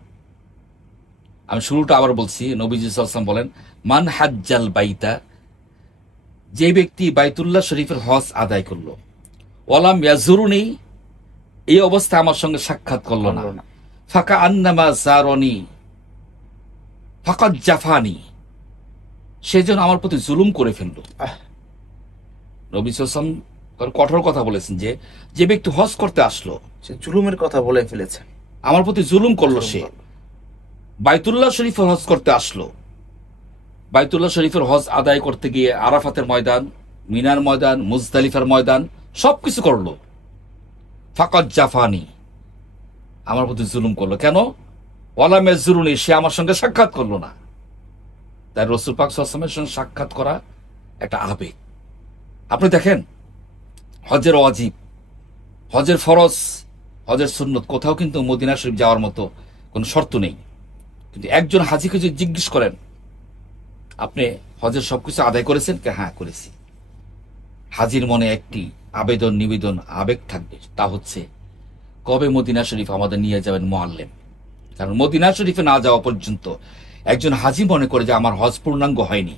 আমি শুরুটা আবার বলছি, নবীজি সাল্লাল্লাহু আলাইহি ওয়াসাল্লাম বলেন, মান হাজ্জাল বাইতা, যে ব্যক্তি বাইতুল্লাহ শরীফের হজ আদায় করলো, ওয়ালাম ইয়াজুরুনি, এই অবস্থায় আমার সঙ্গে সাক্ষাৎ করলো না, ফাকা আন্নামা যারানি ফাকাদ জাফানি, সেজন্য আমার প্রতি জুলুম করে ফেললো। নবী সাল্লাল্লাহু আলাইহি ওয়াসাল্লাম কঠোর কথা বলেছেন যে যে ব্যক্তি হজ করতে আসলো, সে জুলুমের কথা বলে ফেলেছে, আমার প্রতি জুলুম করলো। সে বাইতুল্লাহ শরীফের হজ করতে আসলো, বাইতুল্লাহ শরীফের হজ আদায় করতে গিয়ে আরাফাতের ময়দান, মিনার ময়দান, মুজদালিফার ময়দান সবকিছু করলো, ফাকাদ জাফানি, আমার প্রতি জুলুম করলো। কেন? ওয়ালা মেজুরুনি, সে আমার সঙ্গে সাক্ষাৎ করলো না। তাই রাসূল পাক সাল্লাল্লাহু আলাইহি ওয়াসাল্লামের সঙ্গে সাক্ষাৎ করা একটা আবেগ, আপনি দেখেন, হজের ওয়াজিব, হজের ফরজ, হজের সুন্নত কোথাও কিন্তু মদিনা শরীফ যাওয়ার মতো কোনো শর্ত নেই। কিন্তু একজন হাজিকে যদি জিজ্ঞেস করেন আপনি হজের সবকিছু আদায় করেছেন, হ্যাঁ করেছি, হাজির মনে একটি আবেদন নিবেদন আবেগ থাকবে, তা হচ্ছে কবে মদিনা শরীফ আমাদের নিয়ে যাবেন মুআল্লিম। কারণ মদিনা শরীফে না যাওয়া পর্যন্ত একজন হাজি মনে করে যে আমার হজ পূর্ণাঙ্গ হয়নি।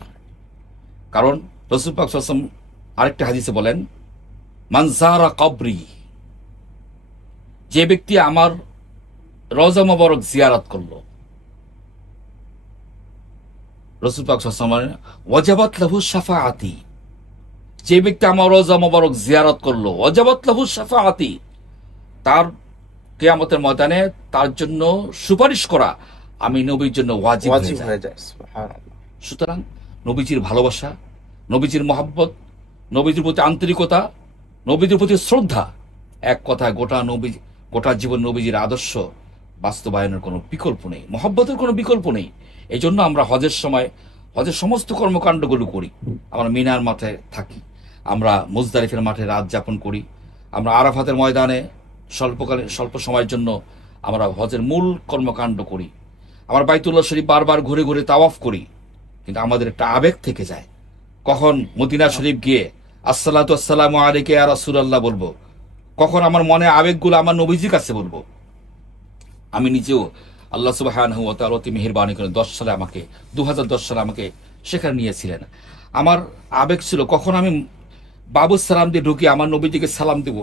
কারণ রাসূল পাক সাল্লাল্লাহু আলাইহি ওয়াসাল্লাম আরেকটা হাদিসে বলেন, মান যারা কবরি, যে ব্যক্তি আমার রওজা মোবারক জিয়ারত করলো, রাসূল পাক সাল্লাল্লাহু আলাইহি ওয়াসাল্লাম বলেন, ওয়াজাবাত লাহু শাফাআতি, যে ব্যক্তি আমার রওজা মোবারক জিয়ারত করলো, ওয়াজাবাত লাহু শাফাআতি, তার কিয়ামতের ময়দানে তার জন্য সুপারিশ করা আমি নবীর জন্য ওয়াজিব হয়ে যায়। সুবহানাল্লাহ। সুতরাং নবীজির ভালোবাসা, নবীজির মহব্বত, নবীজির প্রতি আন্তরিকতা, নবীজির প্রতি শ্রদ্ধা, এক কথায় গোটা জীবন নবীজির আদর্শ বাস্তবায়নের কোনো বিকল্প নেই, মহব্বতের কোনো বিকল্প নেই। এই জন্য আমরা হজের সময় হজের সমস্ত কর্মকাণ্ডগুলো করি। আমরা মিনার মাঠে থাকি, আমরা মুজদালিফের মাঠে রাত যাপন করি, আমরা আরাফাতের ময়দানে স্বল্প সময়ের জন্য আমরা হজের মূল কর্মকাণ্ড করি, আমরা বাইতুল্লাহ শরীফ বারবার ঘুরে ঘুরে তাওয়াফ করি। কিন্তু আমাদের একটা আবেগ থেকে যায়, কখন মদিনা শরীফ গিয়ে আসসালাতু আসসালামু আলাইকা ইয়া রাসূলুল্লাহ বলবো, কখন আমার মনে আবেগগুলো আমার নবীজির কাছে বলবো। আমি নিজেও আল্লাহ সুবহানাহু ওয়া তাআলা অতি মেহেরবানি করে 2010 সালে আমাকে সেখানে নিয়েছিলেন। আমার আবেগ ছিল কখন আমি বাবু সালাম দিয়ে ঢুকি আমার নবীজিকে সালাম দেব।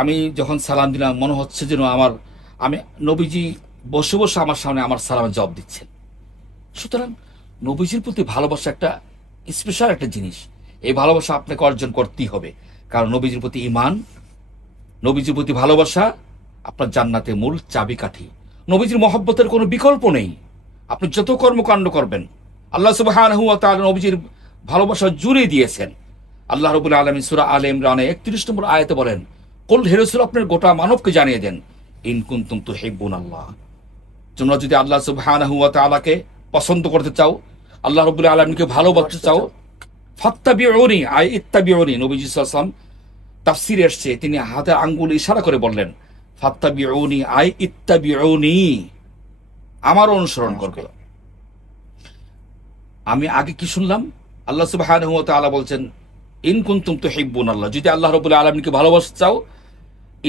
আমি যখন সালাম দিলাম মনে হচ্ছে যেন আমি নবীজি বসে বসে আমার সামনে আমার সালামের জবাব দিচ্ছেন। সুতরাং নবীজির প্রতি ভালোবাসা একটা স্পেশাল একটা জিনিস। এই ভালোবাসা আপনাকে অর্জন করতেই হবে, কারণ নবীজির প্রতি ঈমান, নবীজির প্রতি ভালোবাসা আপনার জান্নাতের মূল চাবিকাঠি। নবীজির মহব্বতের কোনো বিকল্প নেই। আপনি যত কর্মকাণ্ড করবেন, আল্লাহ সুবহানাহু ওয়া তাআলা নবীজির ভালোবাসা জুড়ে দিয়েছেন। আল্লাহ রাব্বুল আলামিন সূরা আলে ইমরানে 31 নম্বর আয়াতে বলেন, কুল হে রাসূল আপনার গোটা মানবকে জানিয়ে দেন, ইন কুনতুম তুহিব্বুনাল্লাহ, তোমরা যদি আল্লাহ সুবহানাহু ওয়া তাআলাকে পছন্দ করতে চাও, আল্লাহ রাব্বুল আলামিনকে ভালোবাসতে চাও, ফাত্তাবিউনি আই ইত্তাবিউনি। নবীজি সাল্লাল্লাহু আলাইহি ওয়াসাল্লাম তাফসীরে এসেছে, তিনি হাতের আঙ্গুল ইশারা করে বললেন, ফাত্তাবিউনি আই ইত্তাবিউনি, আমার অনুসরণ করবে। আমি আগে কি শুনলাম? আল্লাহ সুবহানাহু ওয়া তাআলা বলছেন, ইন কুনতুম তুহিব্বুনাল্লাহ, যদি আল্লাহ রাব্বুল আলামিনকে ভালোবাসতে চাও,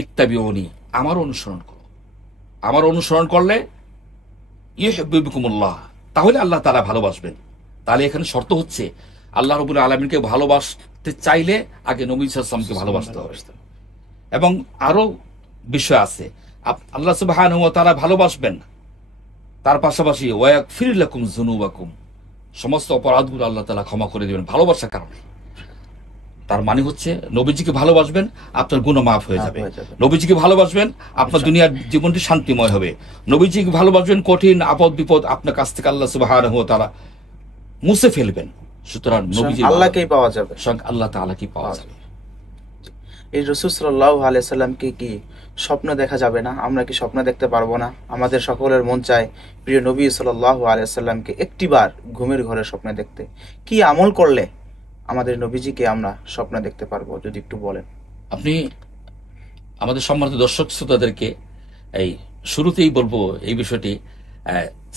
ইত্তাবিউনি, আমার অনুসরণ করো। আমার অনুসরণ করলে ইউহিব্বুকুমুল্লাহ, তাহলে আল্লাহ তাআলা ভালোবাসবেন। তাহলে এখানে শর্ত হচ্ছে আল্লাহ রাব্বুল আলামিনকে ভালোবাসতে চাইলে আগে নবী সাল্লাল্লাহু আলাইহি ওয়াসাল্লামকে ভালোবাসতে হবে। এবং আরো বিষয় আছে, আল্লাহ সুবহানাহু ওয়া তাআলা ভালোবাসবেন, তার পাশাপাশি ওয়ায়াগফির লাকুম যুনুবাকুম, সমস্ত অপরাধগুলো আল্লাহ তাআলা ক্ষমা করে দিবেন ভালোবাসার কারণে। তার মানে হচ্ছে নবীজিকে ভালোবাসবেন, আপনার গুনাহ মাফ হয়ে যাবে। নবীজিকে ভালোবাসবেন, আপনার দুনিয়ার জীবনটি শান্তিময় হবে। নবীজিকে ভালোবাসবেন, কঠিন আপদ বিপদ আপনার কাছ থেকে আল্লাহ সুবহানাহু ওয়া তাআলা মুছে ফেলবেন। সুতরাং নবীজি আল্লাহকেই পাওয়া যাবে, স্বয়ং আল্লাহ তাআলাকেই পাওয়া যাবে। এই রাসূল সাল্লাল্লাহু আলাইহি সাল্লামকে কি স্বপ্ন দেখা যাবে না? আমরা কি স্বপ্ন দেখতে পারবো না? আমাদের সকলের মন চায় প্রিয় নবী সাল্লাল্লাহু আলাইহি সাল্লামকে একটিবার ঘুমের ঘরে স্বপ্ন দেখতে। কি আমল করলে আমাদের নবীজিকে আমরা স্বপ্ন দেখতে পারবো, যদি একটু বলেন। আপনি আমাদের সম্মানিত দর্শক শ্রোতাদেরকে এই শুরুতেই বলবো এই বিষয়টি,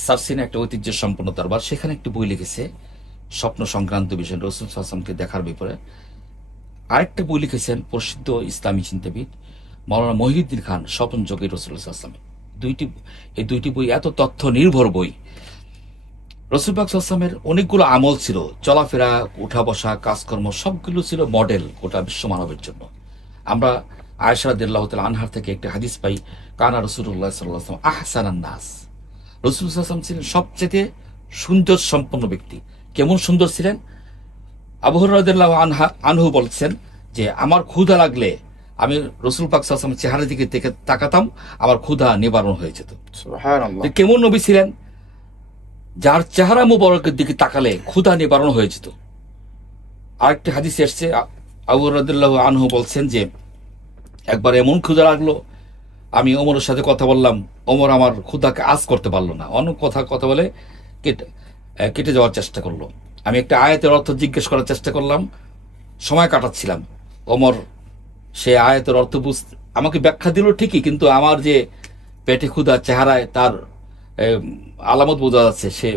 সারসিনে একটা ঐতিহ্য সম্পন্ন দরবার, সেখানে একটি বই লিখেছে স্বপ্ন সংক্রান্ত বিষয় রাসূল সাল্লাল্লাহু আলাইহি ওয়াসাল্লামকে দেখার ব্যাপারে। আরেকটা বই লিখেছেন প্রসিদ্ধ ইসলামী চিন্তাবিদ মাওলানা মহিউদ্দিন খান, স্বপ্ন যোগী রাসূলুল্লাহ সাল্লাল্লাহু আলাইহি ওয়াসাল্লাম। এই দুইটি বই এত তথ্য নির্ভর বই। রাসূল পাক সাল্লাল্লাহু আলাইহি ওয়াসাল্লামের অনেকগুলো আমল ছিল, চলাফেরা, উঠা বসা, কাজকর্ম সবগুলো ছিল মডেল গোটা বিশ্ব মানবের জন্য। আমরা আয়েশা রাদিয়াল্লাহু তাআলা আনহার থেকে একটা হাদিস পাই, কানা রাসূলুল্লাহ সাল্লাল্লাহু আলাইহি ওয়াসাল্লাম আহসানান নাস, রাসূল সাল্লাল্লাহু আলাইহি ওয়াসাল্লাম ছিলেন সবচেয়ে সুন্দর সম্পন্ন ব্যক্তি। কেমন সুন্দর ছিলেন? আবু হুরায়রা রাদিয়াল্লাহু আনহু বলছেন যে আমার ক্ষুধা লাগলে আমি রাসূল পাক সাল্লাল্লাহু আলাইহি ওয়াসাল্লামের চেহারার দিকে তাকাতাম, আমার ক্ষুধা নিবারণ হয়ে যেত। সুবহানাল্লাহ। কেমন নবী ছিলেন? যার চেহারা মুবারকের দিকে তাকালে ক্ষুধা নিবারণ হয়ে যেত। আরেকটি হাদিসে এসছে, আবু হুরায়রা রাদিয়াল্লাহু আনহু বলছেন যে একবার এমন ক্ষুধা লাগলো, আমি ওমরের সাথে কথা বললাম, ওমর আমার ক্ষুধাকে আজ করতে পারলো না, অন্য কথা বলে কেটে যাওয়ার চেষ্টা করলো। আমি একটা আয়াতের অর্থ জিজ্ঞেস করার চেষ্টা করলাম, সময় কাটাচ্ছিলাম। ওমর সে আয়াতের অর্থ বুঝতে আমাকে ব্যাখ্যা দিল ঠিকই, কিন্তু আমার যে পেটে ক্ষুধা, চেহারায় তার আলামত বোঝা যাচ্ছে, সে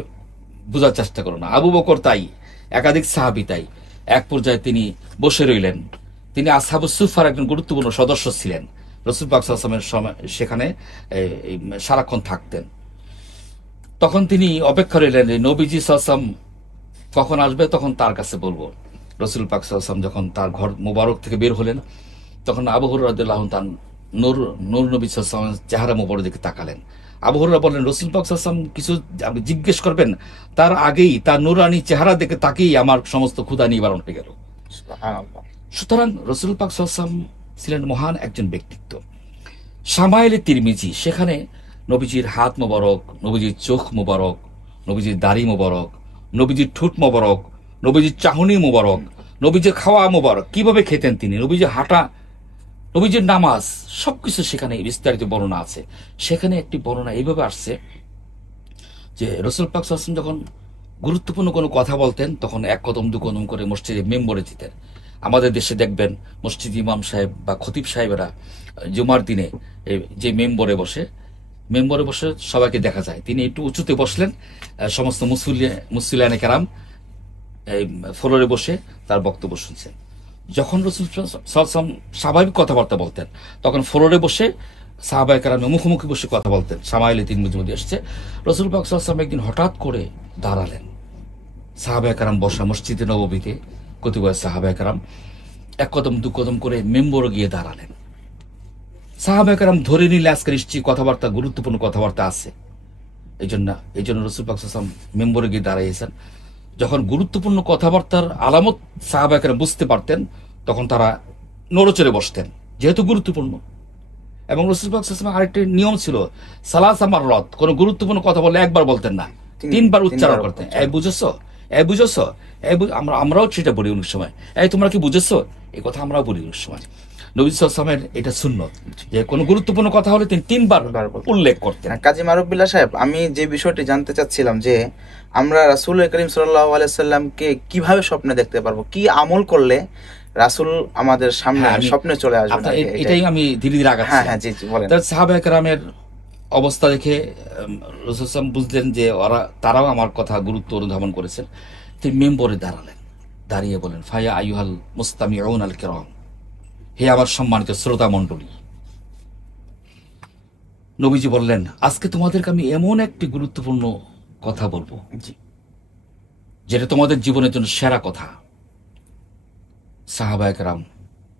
বোঝার চেষ্টা করো না। আবু বকর তাই, একাধিক সাহাবী তাই। এক পর্যায়ে তিনি বসে রইলেন। তিনি আসহাবুস সুফার একজন গুরুত্বপূর্ণ সদস্য ছিলেন। রাসূল পাক সাল্লাল্লাহু আলাইহি ওয়াসাল্লামের সময় সেখানে সারাক্ষণ থাকতেন। তখন তিনি অপেক্ষা রইলেন যে নবীজি সাল্লাল্লাহু আলাইহি ওয়াসাল্লাম কখন আসবে, তখন তার কাছে বলবো। রাসূল পাক সাল্লাল্লাহু আলাইহি ওয়াসাল্লাম যখন তার ঘর মুবারক থেকে বের হলেন, তখন আবু হুরায়রা রাদিয়াল্লাহু আনহু তার নূর নূর নবী সাল্লাল্লাহু আলাইহি ওয়াসাল্লামের চেহারা মুবারক দিকে তাকালেন। আবু হুরায়রা বললেন, রাসূল পাক সাল্লাল্লাহু আলাইহি ওয়াসাল্লাম কিছু আপনি জিজ্ঞেস করবেন, তার আগেই তার নূরানী চেহারা দেখে তাকেই আমার সমস্ত ক্ষুধা নিবারণ হয়ে গেল। সুবহানাল্লাহ। সুতরাং রাসূল পাক সাল্লাল্লাহু আলাইহি ওয়াসাল্লাম ছিলেন মহান একজন ব্যক্তিত্ব। শামাইলে তিরমিজি, সেখানে নবীজির হাত মোবারক, নবীজির চোখ মোবারক, নবীজির দাড়ি মোবারক, নবীজির ঠোঁট মোবারক, নবীজির চাহনি মোবারক, নবীজির খাওয়া মোবারক, কিভাবে খেতেন তিনি, নবীজির হাঁটা, নবীজির নামাজ, সবকিছু সেখানে বিস্তারিত বর্ণনা আছে। সেখানে একটি বর্ণনা এইভাবে আসছে যে রাসূল পাক সাল্লাল্লাহু আলাইহি ওয়াসাল্লাম যখন গুরুত্বপূর্ণ কোনো কথা বলতেন, তখন এক কদম দু কদম করে মসজিদে মেম্বরে যেতেন। আমাদের দেশে দেখবেন মসজিদ ইমাম সাহেব বা খতিব সাহেবেরা জুমার দিনে যে মেম্বরে বসে সবাইকে দেখা যায়। তিনি একটু উঁচুতে বসলেন, সমস্ত মুসল্লিয়ানে কেরাম এই ফ্লোরে বসে তার বক্তব্য শুনছেন। যখন রাসূল সাল্লাল্লাহু আলাইহি ওয়াসাল্লাম স্বাভাবিক কথাবার্তা বলতেন, তখন ফ্লোরে বসে সাহাবায়ে কেরামের মুখোমুখি বসে কথা বলতেন। শামাইলে তিরমিজির মধ্যে এসেছে, রাসূল পাক সাল্লাল্লাহু আলাইহি ওয়াসাল্লাম একদিন হঠাৎ করে দাঁড়ালেন। সাহাবায়ে কেরাম বসা মসজিদে নববীতে, কতিপয় সাহাবায়ে কেরাম এক কদম দু কদম করে মেম্বরে গিয়ে দাঁড়ালেন। সাহাবায়ে কেরাম ধরে নিলে আজকে নিশ্চয়ই কথাবার্তা, গুরুত্বপূর্ণ কথাবার্তা আছে। এই জন্য রাসূল পাক সাল্লাল্লাহু আলাইহি ওয়াসাল্লাম মেম্বরে গিয়ে দাঁড়িয়েছেন। যখন গুরুত্বপূর্ণ কথাবার্তার আলামত সাহাবায়ে কেরাম বুঝতে পারতেন, তখন তারা নড়েচড়ে বসতেন, যেহেতু গুরুত্বপূর্ণ। এবং রাসূল পাক সাল্লাল্লাহু আলাইহি ওয়াসাল্লামের আরেকটি নিয়ম ছিল, সালাসা মাররাত, কোনো গুরুত্বপূর্ণ কথা বললে একবার বলতেন না, তিনবার উচ্চারণ করতেন। এই বুঝেছো, এই বুঝেছো, আমরাও সেটা বলি অনেক সময়, এই তোমরা কি বুঝেছো, এই কথা আমরাও বলি অনেক সময়। নবী সাল্লাল্লাহু আলাইহি ওয়াসাল্লামের এটা সুন্নত যে কোনো গুরুত্বপূর্ণ কথা হলে তিনি তিনবার উল্লেখ করতেন। কাজী মারুফ বিল্লাহ সাহেব, আমি যে বিষয়টি জানতে চাচ্ছিলাম যে আমরা রাসূল করিম সাল্লাল্লাহু আলাইহি সাল্লামকে কিভাবে স্বপ্নে দেখতে পারবো, কি আমল করলে রাসূল আমাদের সামনে স্বপ্নে চলে আসবে? এটাই আমি ধীরে ধীরে আগাচ্ছি। হ্যাঁ, জি বলেন। সাহাবায়ে কেরামের অবস্থা দেখে রাসূল সাল্লাল্লাহু বুঝলেন যে তারাও আমার কথা গুরুত্ব অনুধাবন করেছেন। তিনি মেম্বরে দাঁড়ালেন, দাঁড়িয়ে বলেন, ফায়া আইয়ুহাল মুস্তামিউন আল কিরাম, হে আমার সম্মানিত শ্রোতা মণ্ডলী। নবীজি বললেন, আজকে তোমাদেরকে আমি এমন একটি গুরুত্বপূর্ণ কথা বলবো যেটা তোমাদের জীবনের জন্য সেরা কথা। সাহাবায়ে কেরাম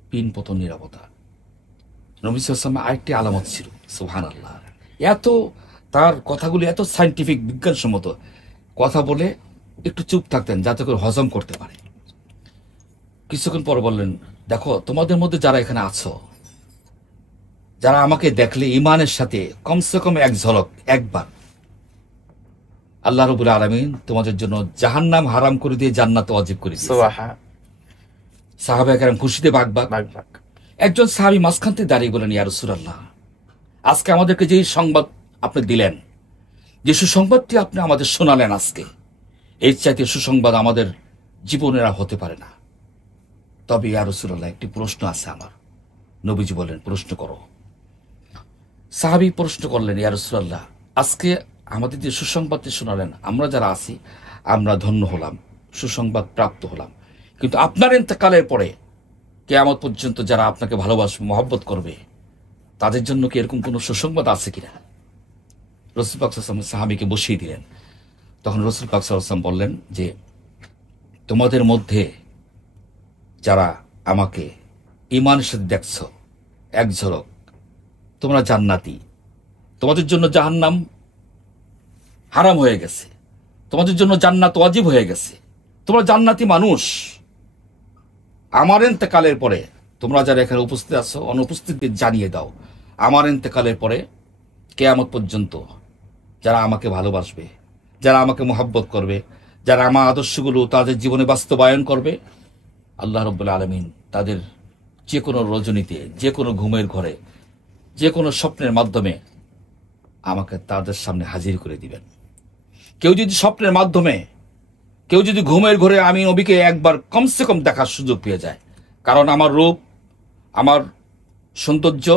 পিন পতন নীরবতা। নবী সাল্লাল্লাহু আলাইহি ওয়াসাল্লামের আরেকটি আলামত ছিল, সুবহানাল্লাহ, এত তার কথাগুলি এত সায়েন্টিফিক, বিজ্ঞানসম্মত কথা বলে একটু চুপ থাকতেন যাতে করে হজম করতে পারে। কিছুক্ষণ পর বললেন, দেখো তোমাদের মধ্যে যারা এখানে আছো, যারা আমাকে দেখলে ঈমানের সাথে কমসে কম এক ঝলক, একবার আল্লাহ রাব্বুল আলামিন তোমাদের জন্য জাহান্নাম হারাম করে দিয়ে জান্নাত ওয়াজিব করে দিয়েছে। সুবহান। সাহাবায়ে কেরাম খুশিতে বাকবাক। একজন সাহাবী মাঝখান থেকে দাঁড়িয়ে বলেন, ইয়া রাসূলুল্লাহ, আজকে আমাদেরকে যে সংবাদ আপনি দিলেন, যে সুসংবাদটি আপনি আমাদের শোনালেন আজকে, এর চাইতে সুসংবাদ আমাদের জীবনের আর হতে পারে না। তবে ইয়া রাসূলুল্লাহ, একটি প্রশ্ন আছে আমার। নবীজি বলেন, প্রশ্ন করো। সাহাবী প্রশ্ন করলেন, ইয়া রাসূলুল্লাহ, আজকে আমাদের যে সুসংবাদটি শোনালেন, আমরা যারা আছি আমরা ধন্য হলাম, সুসংবাদ প্রাপ্ত হলাম, কিন্তু আপনার ইন্তেকালের পরে কিয়ামত পর্যন্ত যারা আপনাকে ভালোবাসবে, মহব্বত করবে, তাদের জন্য কি এরকম কোনো সুসংবাদ আছে কিনা? রাসূল পাক সাল্লাল্লাহু আলাইহি ওয়াসাল্লাম সাহাবীকে বসিয়ে দিলেন। তখন রাসূল পাক সাল্লাল্লাহু আলাইহি ওয়াসাল্লাম বললেন যে, তোমাদের মধ্যে যারা আমাকে ঈমানের সাথে দেখছো এক ঝলক, তোমরা জান্নাতি, তোমাদের জন্য জাহান্নাম হারাম হয়ে গেছে, তোমাদের জন্য জান্নাত ওয়াজিব হয়ে গেছে, তোমরা জান্নাতি মানুষ। আমার ইন্তেকালের পরে তোমরা যারা এখানে উপস্থিত আছো, অনুপস্থিতদের জানিয়ে দাও, আমার ইন্তেকালের পরে কিয়ামত পর্যন্ত যারা আমাকে ভালোবাসবে, যারা আমাকে মহব্বত করবে, যারা আমার আদর্শগুলো তাদের জীবনে বাস্তবায়ন করবে, আল্লাহ রাব্বুল আলামিন তাদের যে কোনো রজনীতে, যে কোনো ঘুমের ঘরে, যে কোনো স্বপ্নের মাধ্যমে আমাকে তাদের সামনে হাজির করে দিবেন। কেউ যদি স্বপ্নের মাধ্যমে কেউ যদি ঘুমের ঘরে আমি নবীকে একবার কমসে কম দেখার সুযোগ পেয়ে যায়, কারণ আমার রূপ, আমার সৌন্দর্য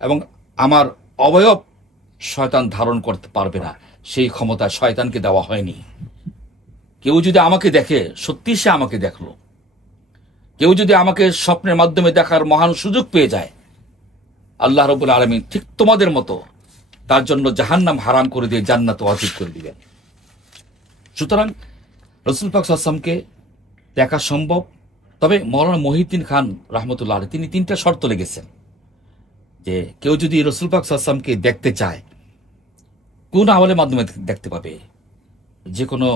এবং আমার অবয়ব শয়তান ধারণ করতে পারবে না, সেই ক্ষমতা শয়তানকে দেওয়া হয়নি। কেউ যদি আমাকে দেখে, সত্যি সে আমাকে দেখলো। কেউ যদি আমাকে স্বপ্নের মাধ্যমে দেখার মহান সুযোগ পেয়ে যায়, আল্লাহ রাব্বুল আলামিন ঠিক তোমাদের মতো তার জন্য জাহান্নাম হারাম করে দিয়ে জান্নাত ওয়াজিব করে দিবেন। সুতরাং রসুল পাক সাল্লাল্লাহু আলাইহি ওয়াসাল্লামকে দেখা সম্ভব। তবে মৌলানা মহিউদ্দিন খান রাহমাতুল্লাহ আলাইহি তিনি 3টা শর্ত লেগেছেন যে কেউ যদি রসুল পাক সাল্লাল্লাহু আলাইহি ওয়াসাল্লামকে দেখতে চায়, কোন আমলের মাধ্যমে দেখতে পাবে? যে কোনো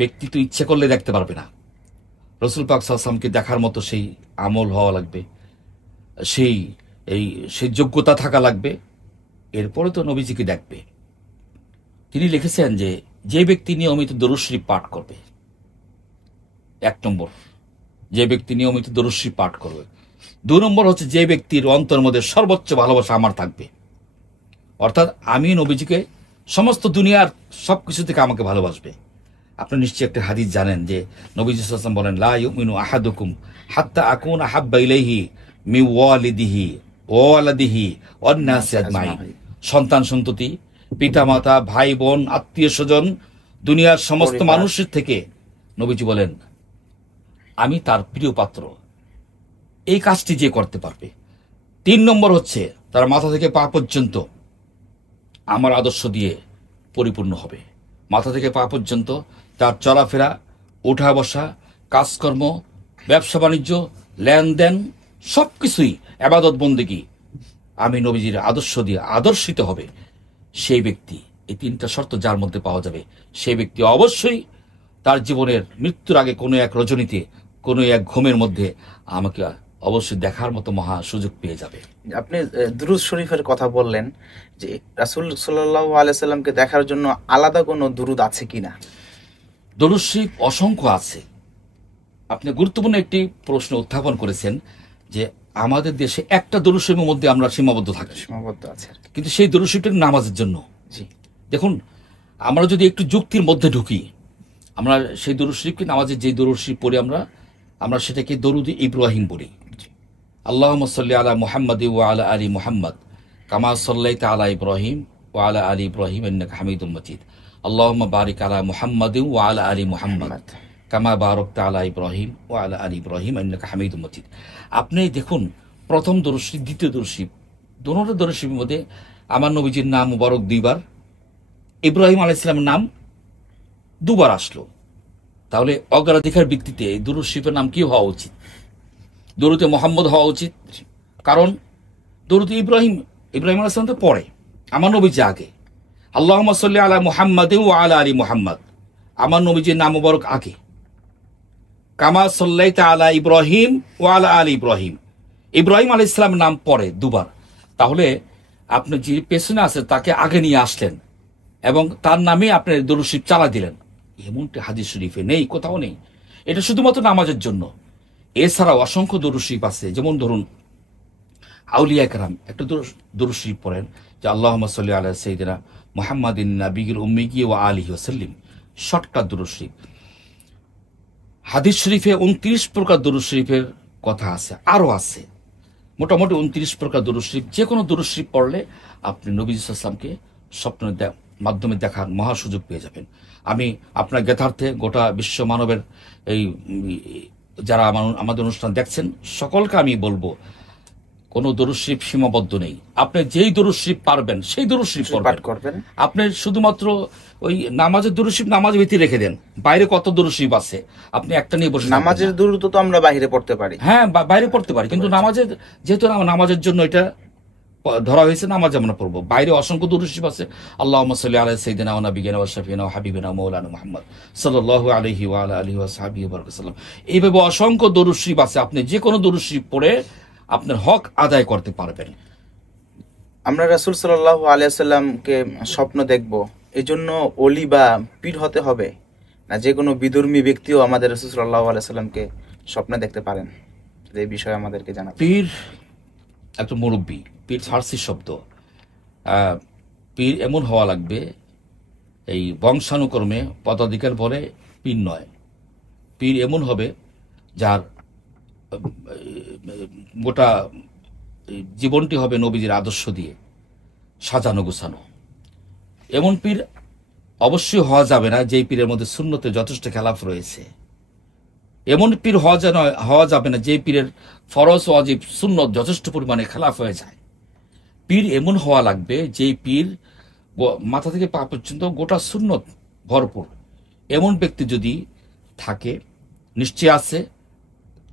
ব্যক্তি তো ইচ্ছে করলে দেখতে পারবে না। রসুল পাক সাল্লাল্লাহু আলাইহি ওয়াসাল্লামকে দেখার মতো সেই আমল হওয়া লাগবে, সেই যোগ্যতা থাকা লাগবে, এরপরে তো নবীজিকে দেখবে। তিনি লিখেছেন যে যে ব্যক্তি নিয়মিত দরুদ শরীফ পাঠ করবে, 1 নম্বর, যে ব্যক্তি নিয়মিত দরুদ শরীফ পাঠ করবে। 2 নম্বর হচ্ছে যে ব্যক্তির অন্তর মধ্যে সর্বোচ্চ ভালোবাসা আমার থাকবে, অর্থাৎ আমি নবীজিকে সমস্ত দুনিয়ার সবকিছু থেকে আমাকে ভালোবাসবে। আপনি নিশ্চয়ই একটা হাদিস জানেন যে নবীজি সাল্লাল্লাহু আলাইহি ওয়াসাল্লাম বলেন, লা ইউমিনু আহাদুকুম হাত্তা আকুনা হাব্বা ইলাইহি মিন ওয়ালিদিহি ওয়া ওয়ালাদিহি ওয়ান নাসি আজমাইন। সন্তান সন্ততি, পিতামাতা, ভাই বোন, আত্মীয় স্বজন, দুনিয়ার সমস্ত মানুষের থেকে নবীজি বলেন আমি তার প্রিয় পাত্র। এই কাজটি যে করতে পারবে। 3 নম্বর হচ্ছে তার মাথা থেকে পা পর্যন্ত আমার আদর্শ দিয়ে পরিপূর্ণ হবে। মাথা থেকে পা পর্যন্ত তার চলাফেরা, ওঠা বসা, কাজকর্ম, ব্যবসা বাণিজ্য, লেনদেন সবকিছুই ইবাদত বন্দেগী আমি নবীজির আদর্শ দিয়ে আদর্শিত হবে। সেই ব্যক্তি, এই 3টা শর্ত যার মধ্যে পাওয়া যাবে, সেই ব্যক্তি অবশ্যই তার জীবনের মৃত্যুর আগে কোনো এক রজনীতে, কোনো এক ঘুমের মধ্যে আমাকে অবশ্যই দেখার মতো মহা সুযোগ পেয়ে যাবে। আপনি দুরূদ শরীফের কথা বললেন যে রাসূল সাল্লাল্লাহু আলাইহি সাল্লামকে দেখার জন্য আলাদা কোনো দুরূদ আছে কিনা? দরুদ শরীফ অসংখ্য আছে। আপনি গুরুত্বপূর্ণ একটি প্রশ্ন উত্থাপন করেছেন যে আমাদের দেশে একটা দরুদ শরীফের মধ্যে আমরা সীমাবদ্ধ থাকি, সীমাবদ্ধ আছে, কিন্তু সেই দরুদ শরীফটা নামাজের জন্য। জি, দেখুন, আমরা যদি একটু যুক্তির মধ্যে ঢুকি, আমরা সেই দরুদ শরীফকে, নামাজের যে দরুদ শরীফ পড়ি আমরা সেটাকে দরুদ ইব্রাহিম পড়ি। আল্লাহুম্মা সাল্লি আলা মুহাম্মাদ ওয়া আলা আলি মুহাম্মাদ কামা সাল্লাইতা আলা ইব্রাহিম ওয়া আলা আলি ইব্রাহিম ইন্নাকা হামিদুম মাজিদ। আল্লাহুম্মা বারিক আলা মুহাম্মাদ ওয়া আলা আলি মুহাম্মাদ কামা বারাকতা আলা ইব্রাহিম ওয়া আলা আলি ইব্রাহিম ইন্নাকা হামিদুম মাজিদ। আপনি দেখুন, প্রথম দরুদ শরীফ, দ্বিতীয় দরুদ শরীফ, দুটো দরুদ শরীফের মধ্যে আমার নবীজির নাম মুবারক 2বার, ইব্রাহিম আলাইহিস সালামের নাম 2বার আসলো। তাহলে অগ্রাধিকার ভিত্তিতে এই দরুদ শরীফের নাম কি হওয়া উচিত? দরুদে মোহাম্মদ হওয়া উচিত। কারণ দরুদ ইব্রাহিম আলাইহিস সালাম তো পরে, আমার নবীজি আগে। আল্লাহুম্মা সাল্লি আলা মুহাম্মাদ ওয়া আলা আলি মুহাম্মাদ, আমার নবীজির নাম মুবারক আগে। কামা সাল্লাইতা আলা ইব্রাহিম ওয়া আলা আলি ইব্রাহিম, ইব্রাহিম আলাইহিস সালামের নাম পরে 2বার। তাহলে আপনি যে পেছনে আছে তাকে আগে নিয়ে আসলেন এবং তার নামে আপনি দরুদ শরীফ চালা দিলেন, এমনটি হাদিস শরীফে নেই, কোথাও নেই। এটা শুধুমাত্র নামাজের জন্য। এছাড়াও অসংখ্য দরুদ শরীফ আছে। যেমন ধরুন, আউলিয়া কেরাম একটা দরুদ শরীফ পড়েন যে আল্লাহুম্মা সাল্লি আলা সাইয়্যিদিনা মুহাম্মাদিন নাবিয়্যিল উম্মি ওয়া আলিহি ওয়াসাল্লিম। শর্টকাট দরুদ শরীফ। হাদিস শরীফে 29 প্রকার দরুদ শরীফের কথা আছে, আরো আছে মোটামুটি 29 প্রকার দরুদ শরীফ। যে কোনো দরুদ শরীফ পড়লে আপনি নবী সাল্লাল্লাহু আলাইহি ওয়াসাল্লামকে স্বপ্নের মাধ্যমে দেখার মহা সুযোগ পেয়ে যাবেন। আমি আপনার জ্ঞাতার্থে গোটা বিশ্ব মানবের এই যারা আমাদের অনুষ্ঠান দেখছেন সকলকে আমি বলবো, কোনো দরুদ শরীফ সীমাবদ্ধ নেই। আপনি যেই দরুদ শরীফ পারবেন সেই দরুদ শরীফ পাঠ করবেন। আপনি শুধুমাত্র ওই নামাজের দরুদ শরীফ নামাজের ভিতরে রেখে দেন। বাইরে কত দরুদ শরীফ আছে, আপনি একটা নিয়ে বসে। নামাজের দরুদ তো আমরা বাইরে পড়তে পারি, হ্যাঁ বাইরে পড়তে পারি, কিন্তু নামাজের যেহেতু নামাজের জন্য এটা ধরা হয়েছে, নামাজ আমরা পড়বো। বাইরে অসংখ্য দরুদ শরীফ আছে। আল্লাহুম্মা সাল্লি আলা সাইয়্যিদিনা ওয়া নাবিয়িনা ওয়া শাফিঈনা ওয়া হাবিবিনা মাওলানা মুহাম্মদ সাল্লাল্লাহু আলাইহি ওয়া আলা আলিহি ওয়া সাহবিহি ওয়া বারাকাতুহু। এইভাবে অসংখ্য দরুদ শরীফ আছে। আপনি যে কোনো দরুদ শরীফ পড়ে আপনার হক আদায় করতে পারবেন। আমরা রাসূল সাল্লাল্লাহু আলাইহি সাল্লামকে স্বপ্ন দেখব, এজন্য ওলি বা পীর হতে হবে না যে কোনো বিধর্মী ব্যক্তিও আমাদের রাসূল সাল্লাল্লাহু আলাইহি সাল্লামকে স্বপ্নে দেখতে পারেন? এই বিষয়ে আমাদেরকে জানাবেন। পীর একটা মুরব্বী, পীর ফার্সি শব্দ। পীর এমন হওয়া লাগবে, এই বংশানুক্রমে পদাধিকার বলে পীর নয়, পীর এমন হবে যার গোটা জীবনটি হবে নবীজির আদর্শ দিয়ে সাজানো গোছানো। এমন পীর অবশ্যই হওয়া যাবে না যেই পীরের মধ্যে সুন্নতে যথেষ্ট খেলাফ রয়েছে। এমন পীর হওয়া যাবে না যেই পীরের ফরজ ওয়াজিব সুন্নত যথেষ্ট পরিমাণে খেলাফ হয়ে যায়। পীর এমন হওয়া লাগবে যেই পীর মাথা থেকে পা পর্যন্ত গোটা সুন্নত ভরপুর। এমন ব্যক্তি যদি থাকে, নিশ্চয় আছে,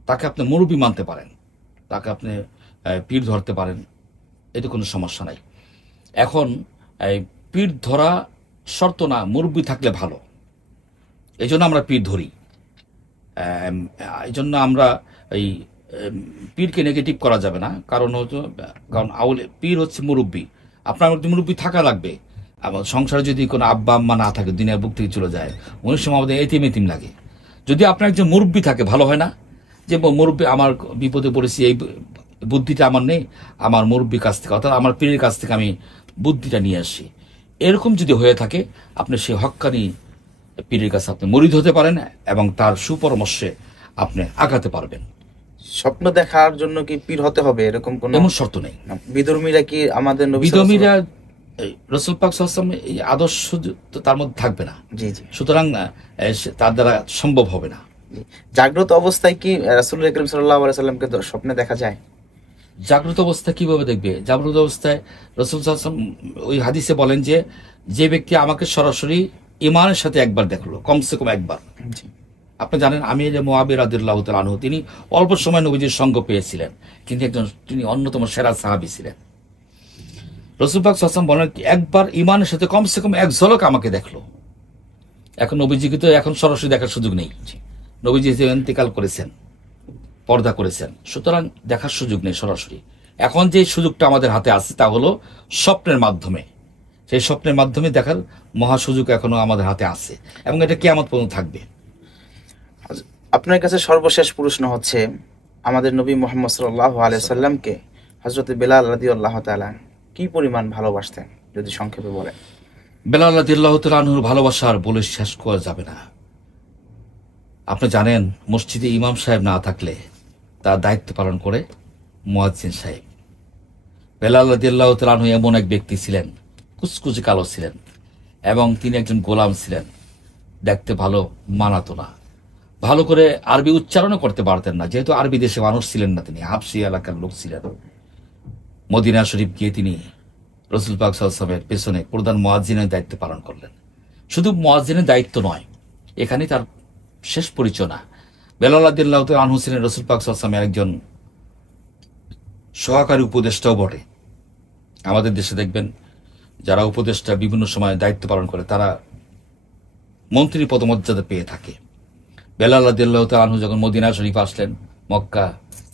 তাকে আপনি মুরব্বী মানতে পারেন, তাকে আপনি পীর ধরতে পারেন, এতে কোনো সমস্যা নাই। এখন এই পীর ধরা শর্ত না, মুরব্বী থাকলে ভালো, এই জন্য আমরা পীর ধরি। এই জন্য আমরা এই পীরকে নেগেটিভ করা যাবে না, কারণ পীর হচ্ছে মুরব্বী। আপনার মধ্যে মুরব্বী থাকা লাগবে। আবার সংসারে যদি কোনো আব্বা আম্মা না থাকে, দুনিয়ার বুক থেকে চলে যায়, অনেক সময় আমাদের এতিম এতিম লাগে। যদি আপনার একজন মুরব্বী থাকে, ভালো হয় না? যে মুরব্বী, আমার বিপদে পড়েছি, এই বুদ্ধিটা আমার নেই, আমার মুরব্বীর কাছ থেকে, অর্থাৎ আমার পীরের কাছ থেকে আমি বুদ্ধিটা নিয়ে আসি। এরকম যদি হয়ে থাকে, আপনি সেই হক্কানি পীরের কাছে আপনি মুরিদ হতে পারেন এবং তার সুপরামর্শে আপনি আগাতে পারবেন। স্বপ্ন দেখার জন্য কি পীর হতে হবে এরকম কোনো এমন শর্ত নেই। বিধর্মীরা কি আমাদের নবী বিধর্মীরা রাসূল পাক সাল্লাল্লাহু আলাইহি ওয়াসাল্লাম এই আদর্শ তার মধ্যে থাকবে না, জি জি, সুতরাং তার দ্বারা সম্ভব হবে না। জাগ্রত অবস্থায় কি রাসূল করিম সাল্লাল্লাহু আলাইহি সাল্লামকে স্বপ্নে দেখা যায়? জাগ্রত অবস্থায় কিভাবে দেখবে? জাগ্রত অবস্থায় রাসূল সাল্লাল্লাহু আলাইহি ওয়াসাল্লাম ওই হাদিসে বলেন যে ব্যক্তি আমাকে সরাসরি ইমানের সাথে একবার দেখলো, কমসে কম একবার। আপনি জানেন আমির মুআবিয়া রাদিয়াল্লাহু তাআলা আনহু, তিনি অল্প সময় নবীজির সঙ্গ পেয়েছিলেন, কিন্তু তিনি অন্যতম সেরা সাহাবী ছিলেন। রাসূল পাক সাল্লাল্লাহু আলাইহি ওয়াসাল্লাম বলেন একবার ইমানের সাথে কমসে কম এক ঝলক আমাকে দেখলো। এখন নবীজিকে তো এখন সরাসরি দেখার সুযোগ নেই, নবীজি ইন্তেকাল করেছেন, পর্দা করেছেন, সুতরাং দেখার সুযোগ নেই সরাসরি। এখন যে সুযোগটা আমাদের হাতে আছে তা হলো স্বপ্নের মাধ্যমে। সেই স্বপ্নের মাধ্যমে দেখার মহা সুযোগ এখনো আমাদের হাতে আছে এবং এটা কিয়ামত পর্যন্ত থাকবে। আপনার কাছে সর্বশেষ প্রশ্ন হচ্ছে, আমাদের নবী মুহাম্মদ সাল্লাল্লাহু আলাইহি সাল্লামকে হযরত বেলাল রাদিয়াল্লাহু তাআলা কি পরিমাণ ভালোবাসতেন, যদি সংক্ষেপে বলেন? বেলাল রাদিয়াল্লাহু তাআলা আনহুর ভালোবাসার বলে শেষ করা যাবে না। আপনি জানেন মসজিদে ইমাম সাহেব না থাকলে তার দায়িত্ব পালন করে মুয়াজ্জিন সাহেব। বেলাল রাদিয়াল্লাহু তাআলা আনহু এমন এক ব্যক্তি ছিলেন, কুচকুচে কালো ছিলেন এবং তিনি একজন গোলাম ছিলেন, দেখতে ভালো মানাতো না, ভালো করে আরবি উচ্চারণও করতে পারতেন না, যেহেতু আরবি দেশে মানুষ ছিলেন না, তিনি হাবশী এলাকার লোক ছিলেন। মদিনা শরীফ গিয়ে তিনি রাসূল পাক সাল্লাল্লাহু আলাইহি ওয়াসাল্লামের পেছনে প্রধান মুয়াজ্জিনের দায়িত্ব পালন করলেন। শুধু মুয়াজ্জিনের দায়িত্ব নয়, এখানে তার শেষ পরিচয় না। বেলাল রাদিয়াল্লাহু তাআলা আনহু ছিলেন রাসূল পাক সাল্লাল্লাহু আলাইহি ওয়াসাল্লামের একজন সহকারী উপদেষ্টাও বটে। আমাদের দেশে দেখবেন যারা উপদেষ্টা বিভিন্ন সময় দায়িত্ব পালন করে তারা মন্ত্রী পদমর্যাদা পেয়ে থাকে। বেলাল রাদিয়াল্লাহু তাআলা আনহু যখন মদিনা শরীফ আসলেন, মক্কা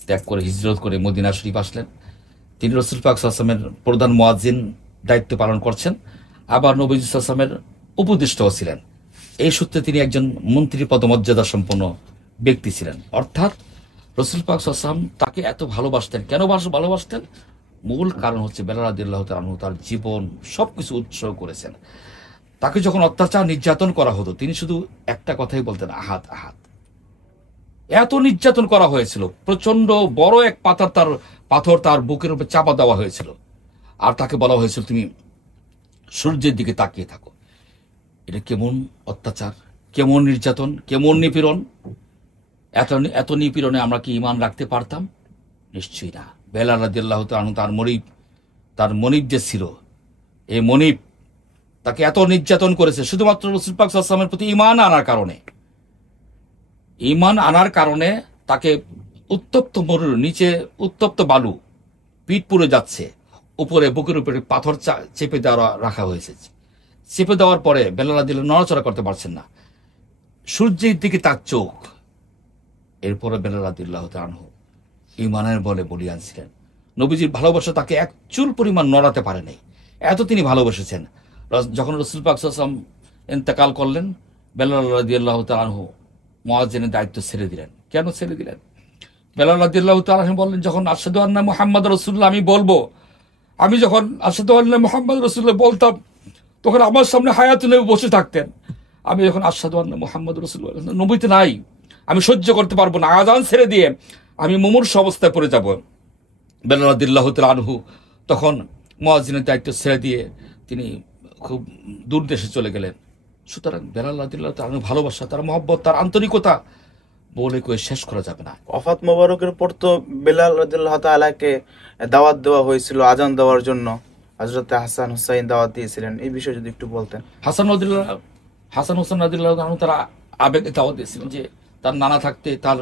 ত্যাগ করে হিজরত করে মদিনা শরীফ আসলেন, তিনি রাসূল পাক সাল্লাল্লাহু আলাইহি ওয়াসাল্লামের প্রধান মুয়াজ্জিন দায়িত্ব পালন করছেন, আবার নবী সাল্লাল্লাহু আলাইহি ওয়াসাল্লামের উপদেষ্টাও ছিলেন। এই সূত্রে তিনি একজন মন্ত্রী পদমর্যাদা সম্পন্ন ব্যক্তি ছিলেন। অর্থাৎ রাসূল পাক সাল্লাল্লাহু আলাইহি ওয়াসাল্লাম তাকে এত ভালোবাসতেন। কেন ভালোবাসতেন? মূল কারণ হচ্ছে বেলাল রাদিয়াল্লাহু তাআলা আনহু তার জীবন সবকিছু উৎসর্গ করেছেন। তাকে যখন অত্যাচার নির্যাতন করা হতো, তিনি শুধু একটা কথাই বলতেন, আহাত আহাত। এত নির্যাতন করা হয়েছিল, প্রচন্ড বড় এক পাথর তার বুকের উপর চাপা দেওয়া হয়েছিল, আর তাকে বলা হয়েছিল তুমি সূর্যের দিকে তাকিয়ে থাকো। এটা কেমন অত্যাচার, কেমন নির্যাতন, কেমন নিপীড়ন! এত নিপীড়নে আমরা কি ঈমান রাখতে পারতাম? নিশ্চয়ই না। বেলাল রাদিয়াল্লাহু তাআলা আনহু তার মনিব যে ছিল, এই মনিব তাকে এত নির্যাতন করেছে শুধুমাত্র রাসূল পাক সাল্লাল্লাহু আলাইহি ওয়াসাল্লামের প্রতি ঈমান আনার কারণে। ঈমান আনার কারণে তাকে উত্তপ্ত মরুর নিচে উত্তপ্ত বালু, পিঠ পুড়ে যাচ্ছে, উপরে বুকের উপরে পাথর চেপে দেওয়া রাখা হয়েছে। চেপে দেওয়ার পরে বেলাল রাদিয়াল্লাহু নড়াচড়া করতে পারছেন না, সূর্যের দিকে তার চোখ। এরপরে বেলাল রাদিয়াল্লাহু তাআলা আনহু ঈমানের বলে বলিয়ান ছিলেন। নবীজির ভালোবাসা তাকে এক চুল পরিমাণ নড়াতে পারে নাই, এত তিনি ভালোবেসেছেন। যখন রাসূল পাক সাল্লাল্লাহু আলাইহি ওয়াসাল্লাম ইন্তেকাল করলেন, বেলাল রাদিয়াল্লাহু তাআলা আনহু মুয়াজ্জিনের দায়িত্ব ছেড়ে দিলেন। কেন ছেড়ে দিলেন? বেলাল রাদিয়াল্লাহু তাআলা আনহু বললেন, যখন আশহাদু আন্না মুহাম্মাদুর রাসূলুল্লাহ আমি বলবো, আমি যখন আশহাদু আন্না মুহাম্মাদুর রাসূলুল্লাহ বলতাম, তখন আমার সামনে হায়াতুন নবী বসে থাকতেন। আমি যখন আশহাদু আন্না মুহাম্মাদুর রাসূলুল্লাহ, নবী তো নাই, আমি সহ্য করতে পারবো না, আজান ছেড়ে দিয়ে আমি মুমূর্ষু অবস্থায় পড়ে যাব। বেলাল রাদিয়াল্লাহু তাআলা আনহু তখন মুয়াজ্জিনের দায়িত্ব ছেড়ে দিয়ে তিনি খুব দূর দেশে চলে গেলেন। সুতরাং বেলাল রাদিয়াল্লাহু তাআলা আনহু ভালোবাসা, তার মহব্বত, তার আন্তরিকতা বলে কয়ে শেষ করা যাবে না। ওয়াফাত মোবারকের পর তো বেলাল রাদিয়াল্লাহু তাআলাকে দাওয়াত দেওয়া হয়েছিল আজান দেওয়ার জন্য। হযরত হাসান হুসাইন দাওয়াত দিয়েছিলেন, এই বিষয়ে যদি একটু বলতেন। হাসান হোসেন রাদিয়াল্লাহু তাআলা আনহু তারা আবেগে দাওয়াত দিয়েছিলেন যে তার নানা থাকতে তার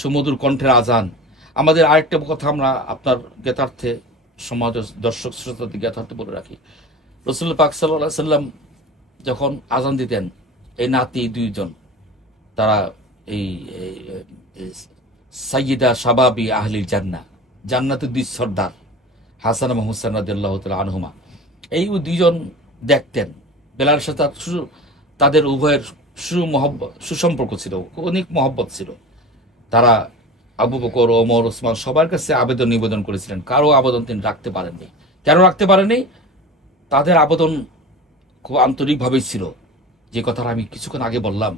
সুমধুর কণ্ঠের আজান। আমাদের আরেকটা কথা আমরা আপনার জ্ঞাতার্থে, সমাজ দর্শক শ্রোতাদের জ্ঞাতার্থে বলে রাখি, রসুল পাক সাল্লাল্লাহু আলাইহি সাল্লাম যখন আজান দিতেন, এই নাতি দুইজন তারা এই সাইয়্যিদা শাবাবি আহলিল জান্নাহ, জান্নাতের দুই সর্দার হাসান এবং হুসাইন রাদিয়াল্লাহু তাআলা আনহুমা, এই দুইজন দেখতেন বেলালের সাথে তাদের উভয়ের সুসম্পর্ক ছিল, অনেক মহব্বত ছিল। তারা আবু বকর, ওমর, ওসমান সবার কাছে আবেদন নিবেদন করেছিলেন, কারো আবেদন তিনি রাখতে পারেননি। কেন রাখতে পারেননি? তাদের আবেদন খুব আন্তরিকভাবেই ছিল। যে কথাটা আমি কিছুক্ষণ আগে বললাম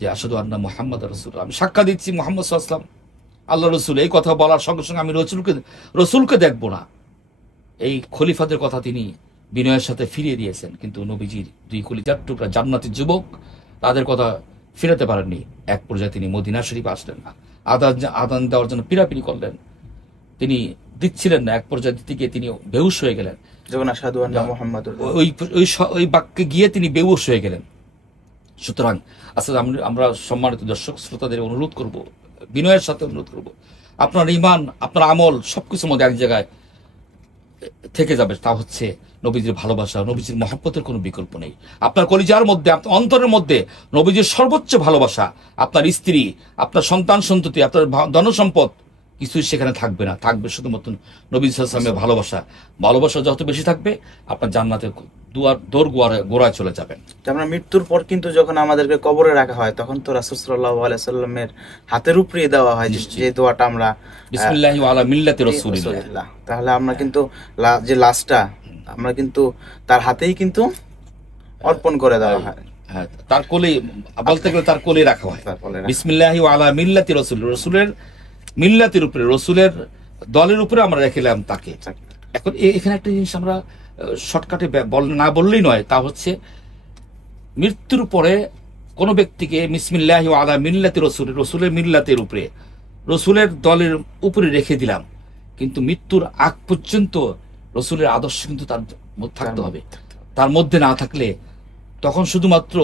যে আশহাদু আন্না মুহাম্মাদ রাসূলুল্লাহ, আমি সাক্ষ্য দিচ্ছি মুহাম্মদ সাল্লাল্লাহু আলাইহি ওয়াসাল্লাম আল্লাহ রসুল। এই কথা বলার সঙ্গে সঙ্গে আমি রসুলকে দেখব না, এই খলিফাদের কথা তিনি বিনয়ের সাথে ফিরিয়ে দিয়েছেন। কিন্তু নবীজির দুই কলিজার টুকরা জান্নাতি যুবক তাদের কথা ফিরাতে পারেননি। এক পর্যায়ে তিনি মদিনা শরীফ আসলেন না, আদান দেওয়ার জন্য পিরাপিরি করলেন, তিনি দিচ্ছিলেন না। এক পর্যায়ে দিতে গিয়ে তিনি বেহুশ হয়ে গেলেন। যখন আশহাদু আন্না মুহাম্মাদুর ওই বাক্যে গিয়ে তিনি বেহুশ হয়ে গেলেন। সুতরাং আসলে আমরা সম্মানিত দর্শক শ্রোতাদের অনুরোধ করব, বিনয়ের সাথে অনুরোধ করব, আপনার ঈমান, আপনার আমল সবকিছুর মধ্যে এক জায়গায় থেকে যাবে, তা হচ্ছে নবীজির ভালোবাসা, নবীজির মহব্বতের কোনো বিকল্প নেই। আপনার কলিজার মধ্যে, আপনার অন্তরের মধ্যে নবীজির সর্বোচ্চ ভালোবাসা, আপনার স্ত্রী, আপনার সন্তান সন্ততি, আপনার ধনসম্পদ কিছুই সেখানে থাকবে না, থাকবে শুধুমাত্র নবী সাল্লাল্লাহু আলাইহি ওয়াসাল্লামের ভালোবাসা। ভালোবাসা যত বেশি থাকবে আপনার জান্নাতের দোর গোড়ায় চলে যাবেন। আমরা মৃত্যুর পর কিন্তু যখন আমাদেরকে কবরে রাখা হয়, তখন তো রাসূল সাল্লাল্লাহু আলাইহি সাল্লামের হাতের উপরে দেওয়া হয় যে দোয়াটা আমরা বিসমিল্লাহি ওয়া আলা মিল্লাতি রাসূলিল্লাহ। তাহলে আমরা কিন্তু যে লাশটা আমরা কিন্তু তার হাতেই কিন্তু অর্পণ করে দেওয়া হয়। হ্যাঁ, তার কোলে, বলতে গেলে তার কোলে রাখা হয়। বিসমিল্লাহি ওয়া আলা মিল্লাতি রাসূল, রাসূলের মিল্লাতের উপরে, রাসূলের দলের উপরে আমরা রেখেলাম তাকে। এখন এখানে একটা জিনিস আমরা শর্টকাটে না বললেই নয়, তা হচ্ছে মৃত্যুর পরে কোনো ব্যক্তিকে বিসমিল্লাহি ওয়া আলা মিল্লাতি রাসূল, রাসূলের মিল্লাতের উপরে, রাসূলের দলের উপরে রেখে দিলাম, কিন্তু মৃত্যুর আগ পর্যন্ত রাসূলের আদর্শ কিন্তু তার থাকতে হবে। তার মধ্যে না থাকলে তখন শুধুমাত্র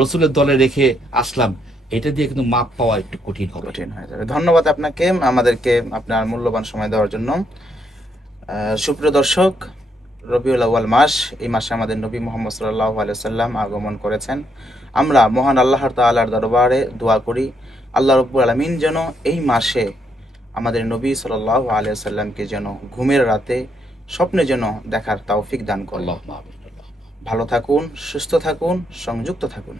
রাসূলের দলে রেখে আসলাম, এটা দিয়ে কিন্তু মাপ পাওয়া একটু কঠিন হয়ে যাবে। ধন্যবাদ আপনাকে আমাদেরকে আপনার মূল্যবান সময় দেওয়ার জন্য। সুপ্রিয় দর্শক, রবিউল আউয়াল মাস, এই মাসে আমাদের নবী মুহাম্মদ সাল্লাল্লাহু আলাইহি ওয়াসাল্লাম আগমন করেছেন। আমরা মহান আল্লাহ তাআলার দরবারে দোয়া করি আল্লাহ রাব্বুল আলামিন যেন এই মাসে আমাদের নবী সাল্লাল্লাহু আলাইহি ওয়াসাল্লামকে যেন ঘুমের রাতে স্বপ্নে যেন দেখার তৌফিক দান করেন। ভালো থাকুন, সুস্থ থাকুন, সংযুক্ত থাকুন।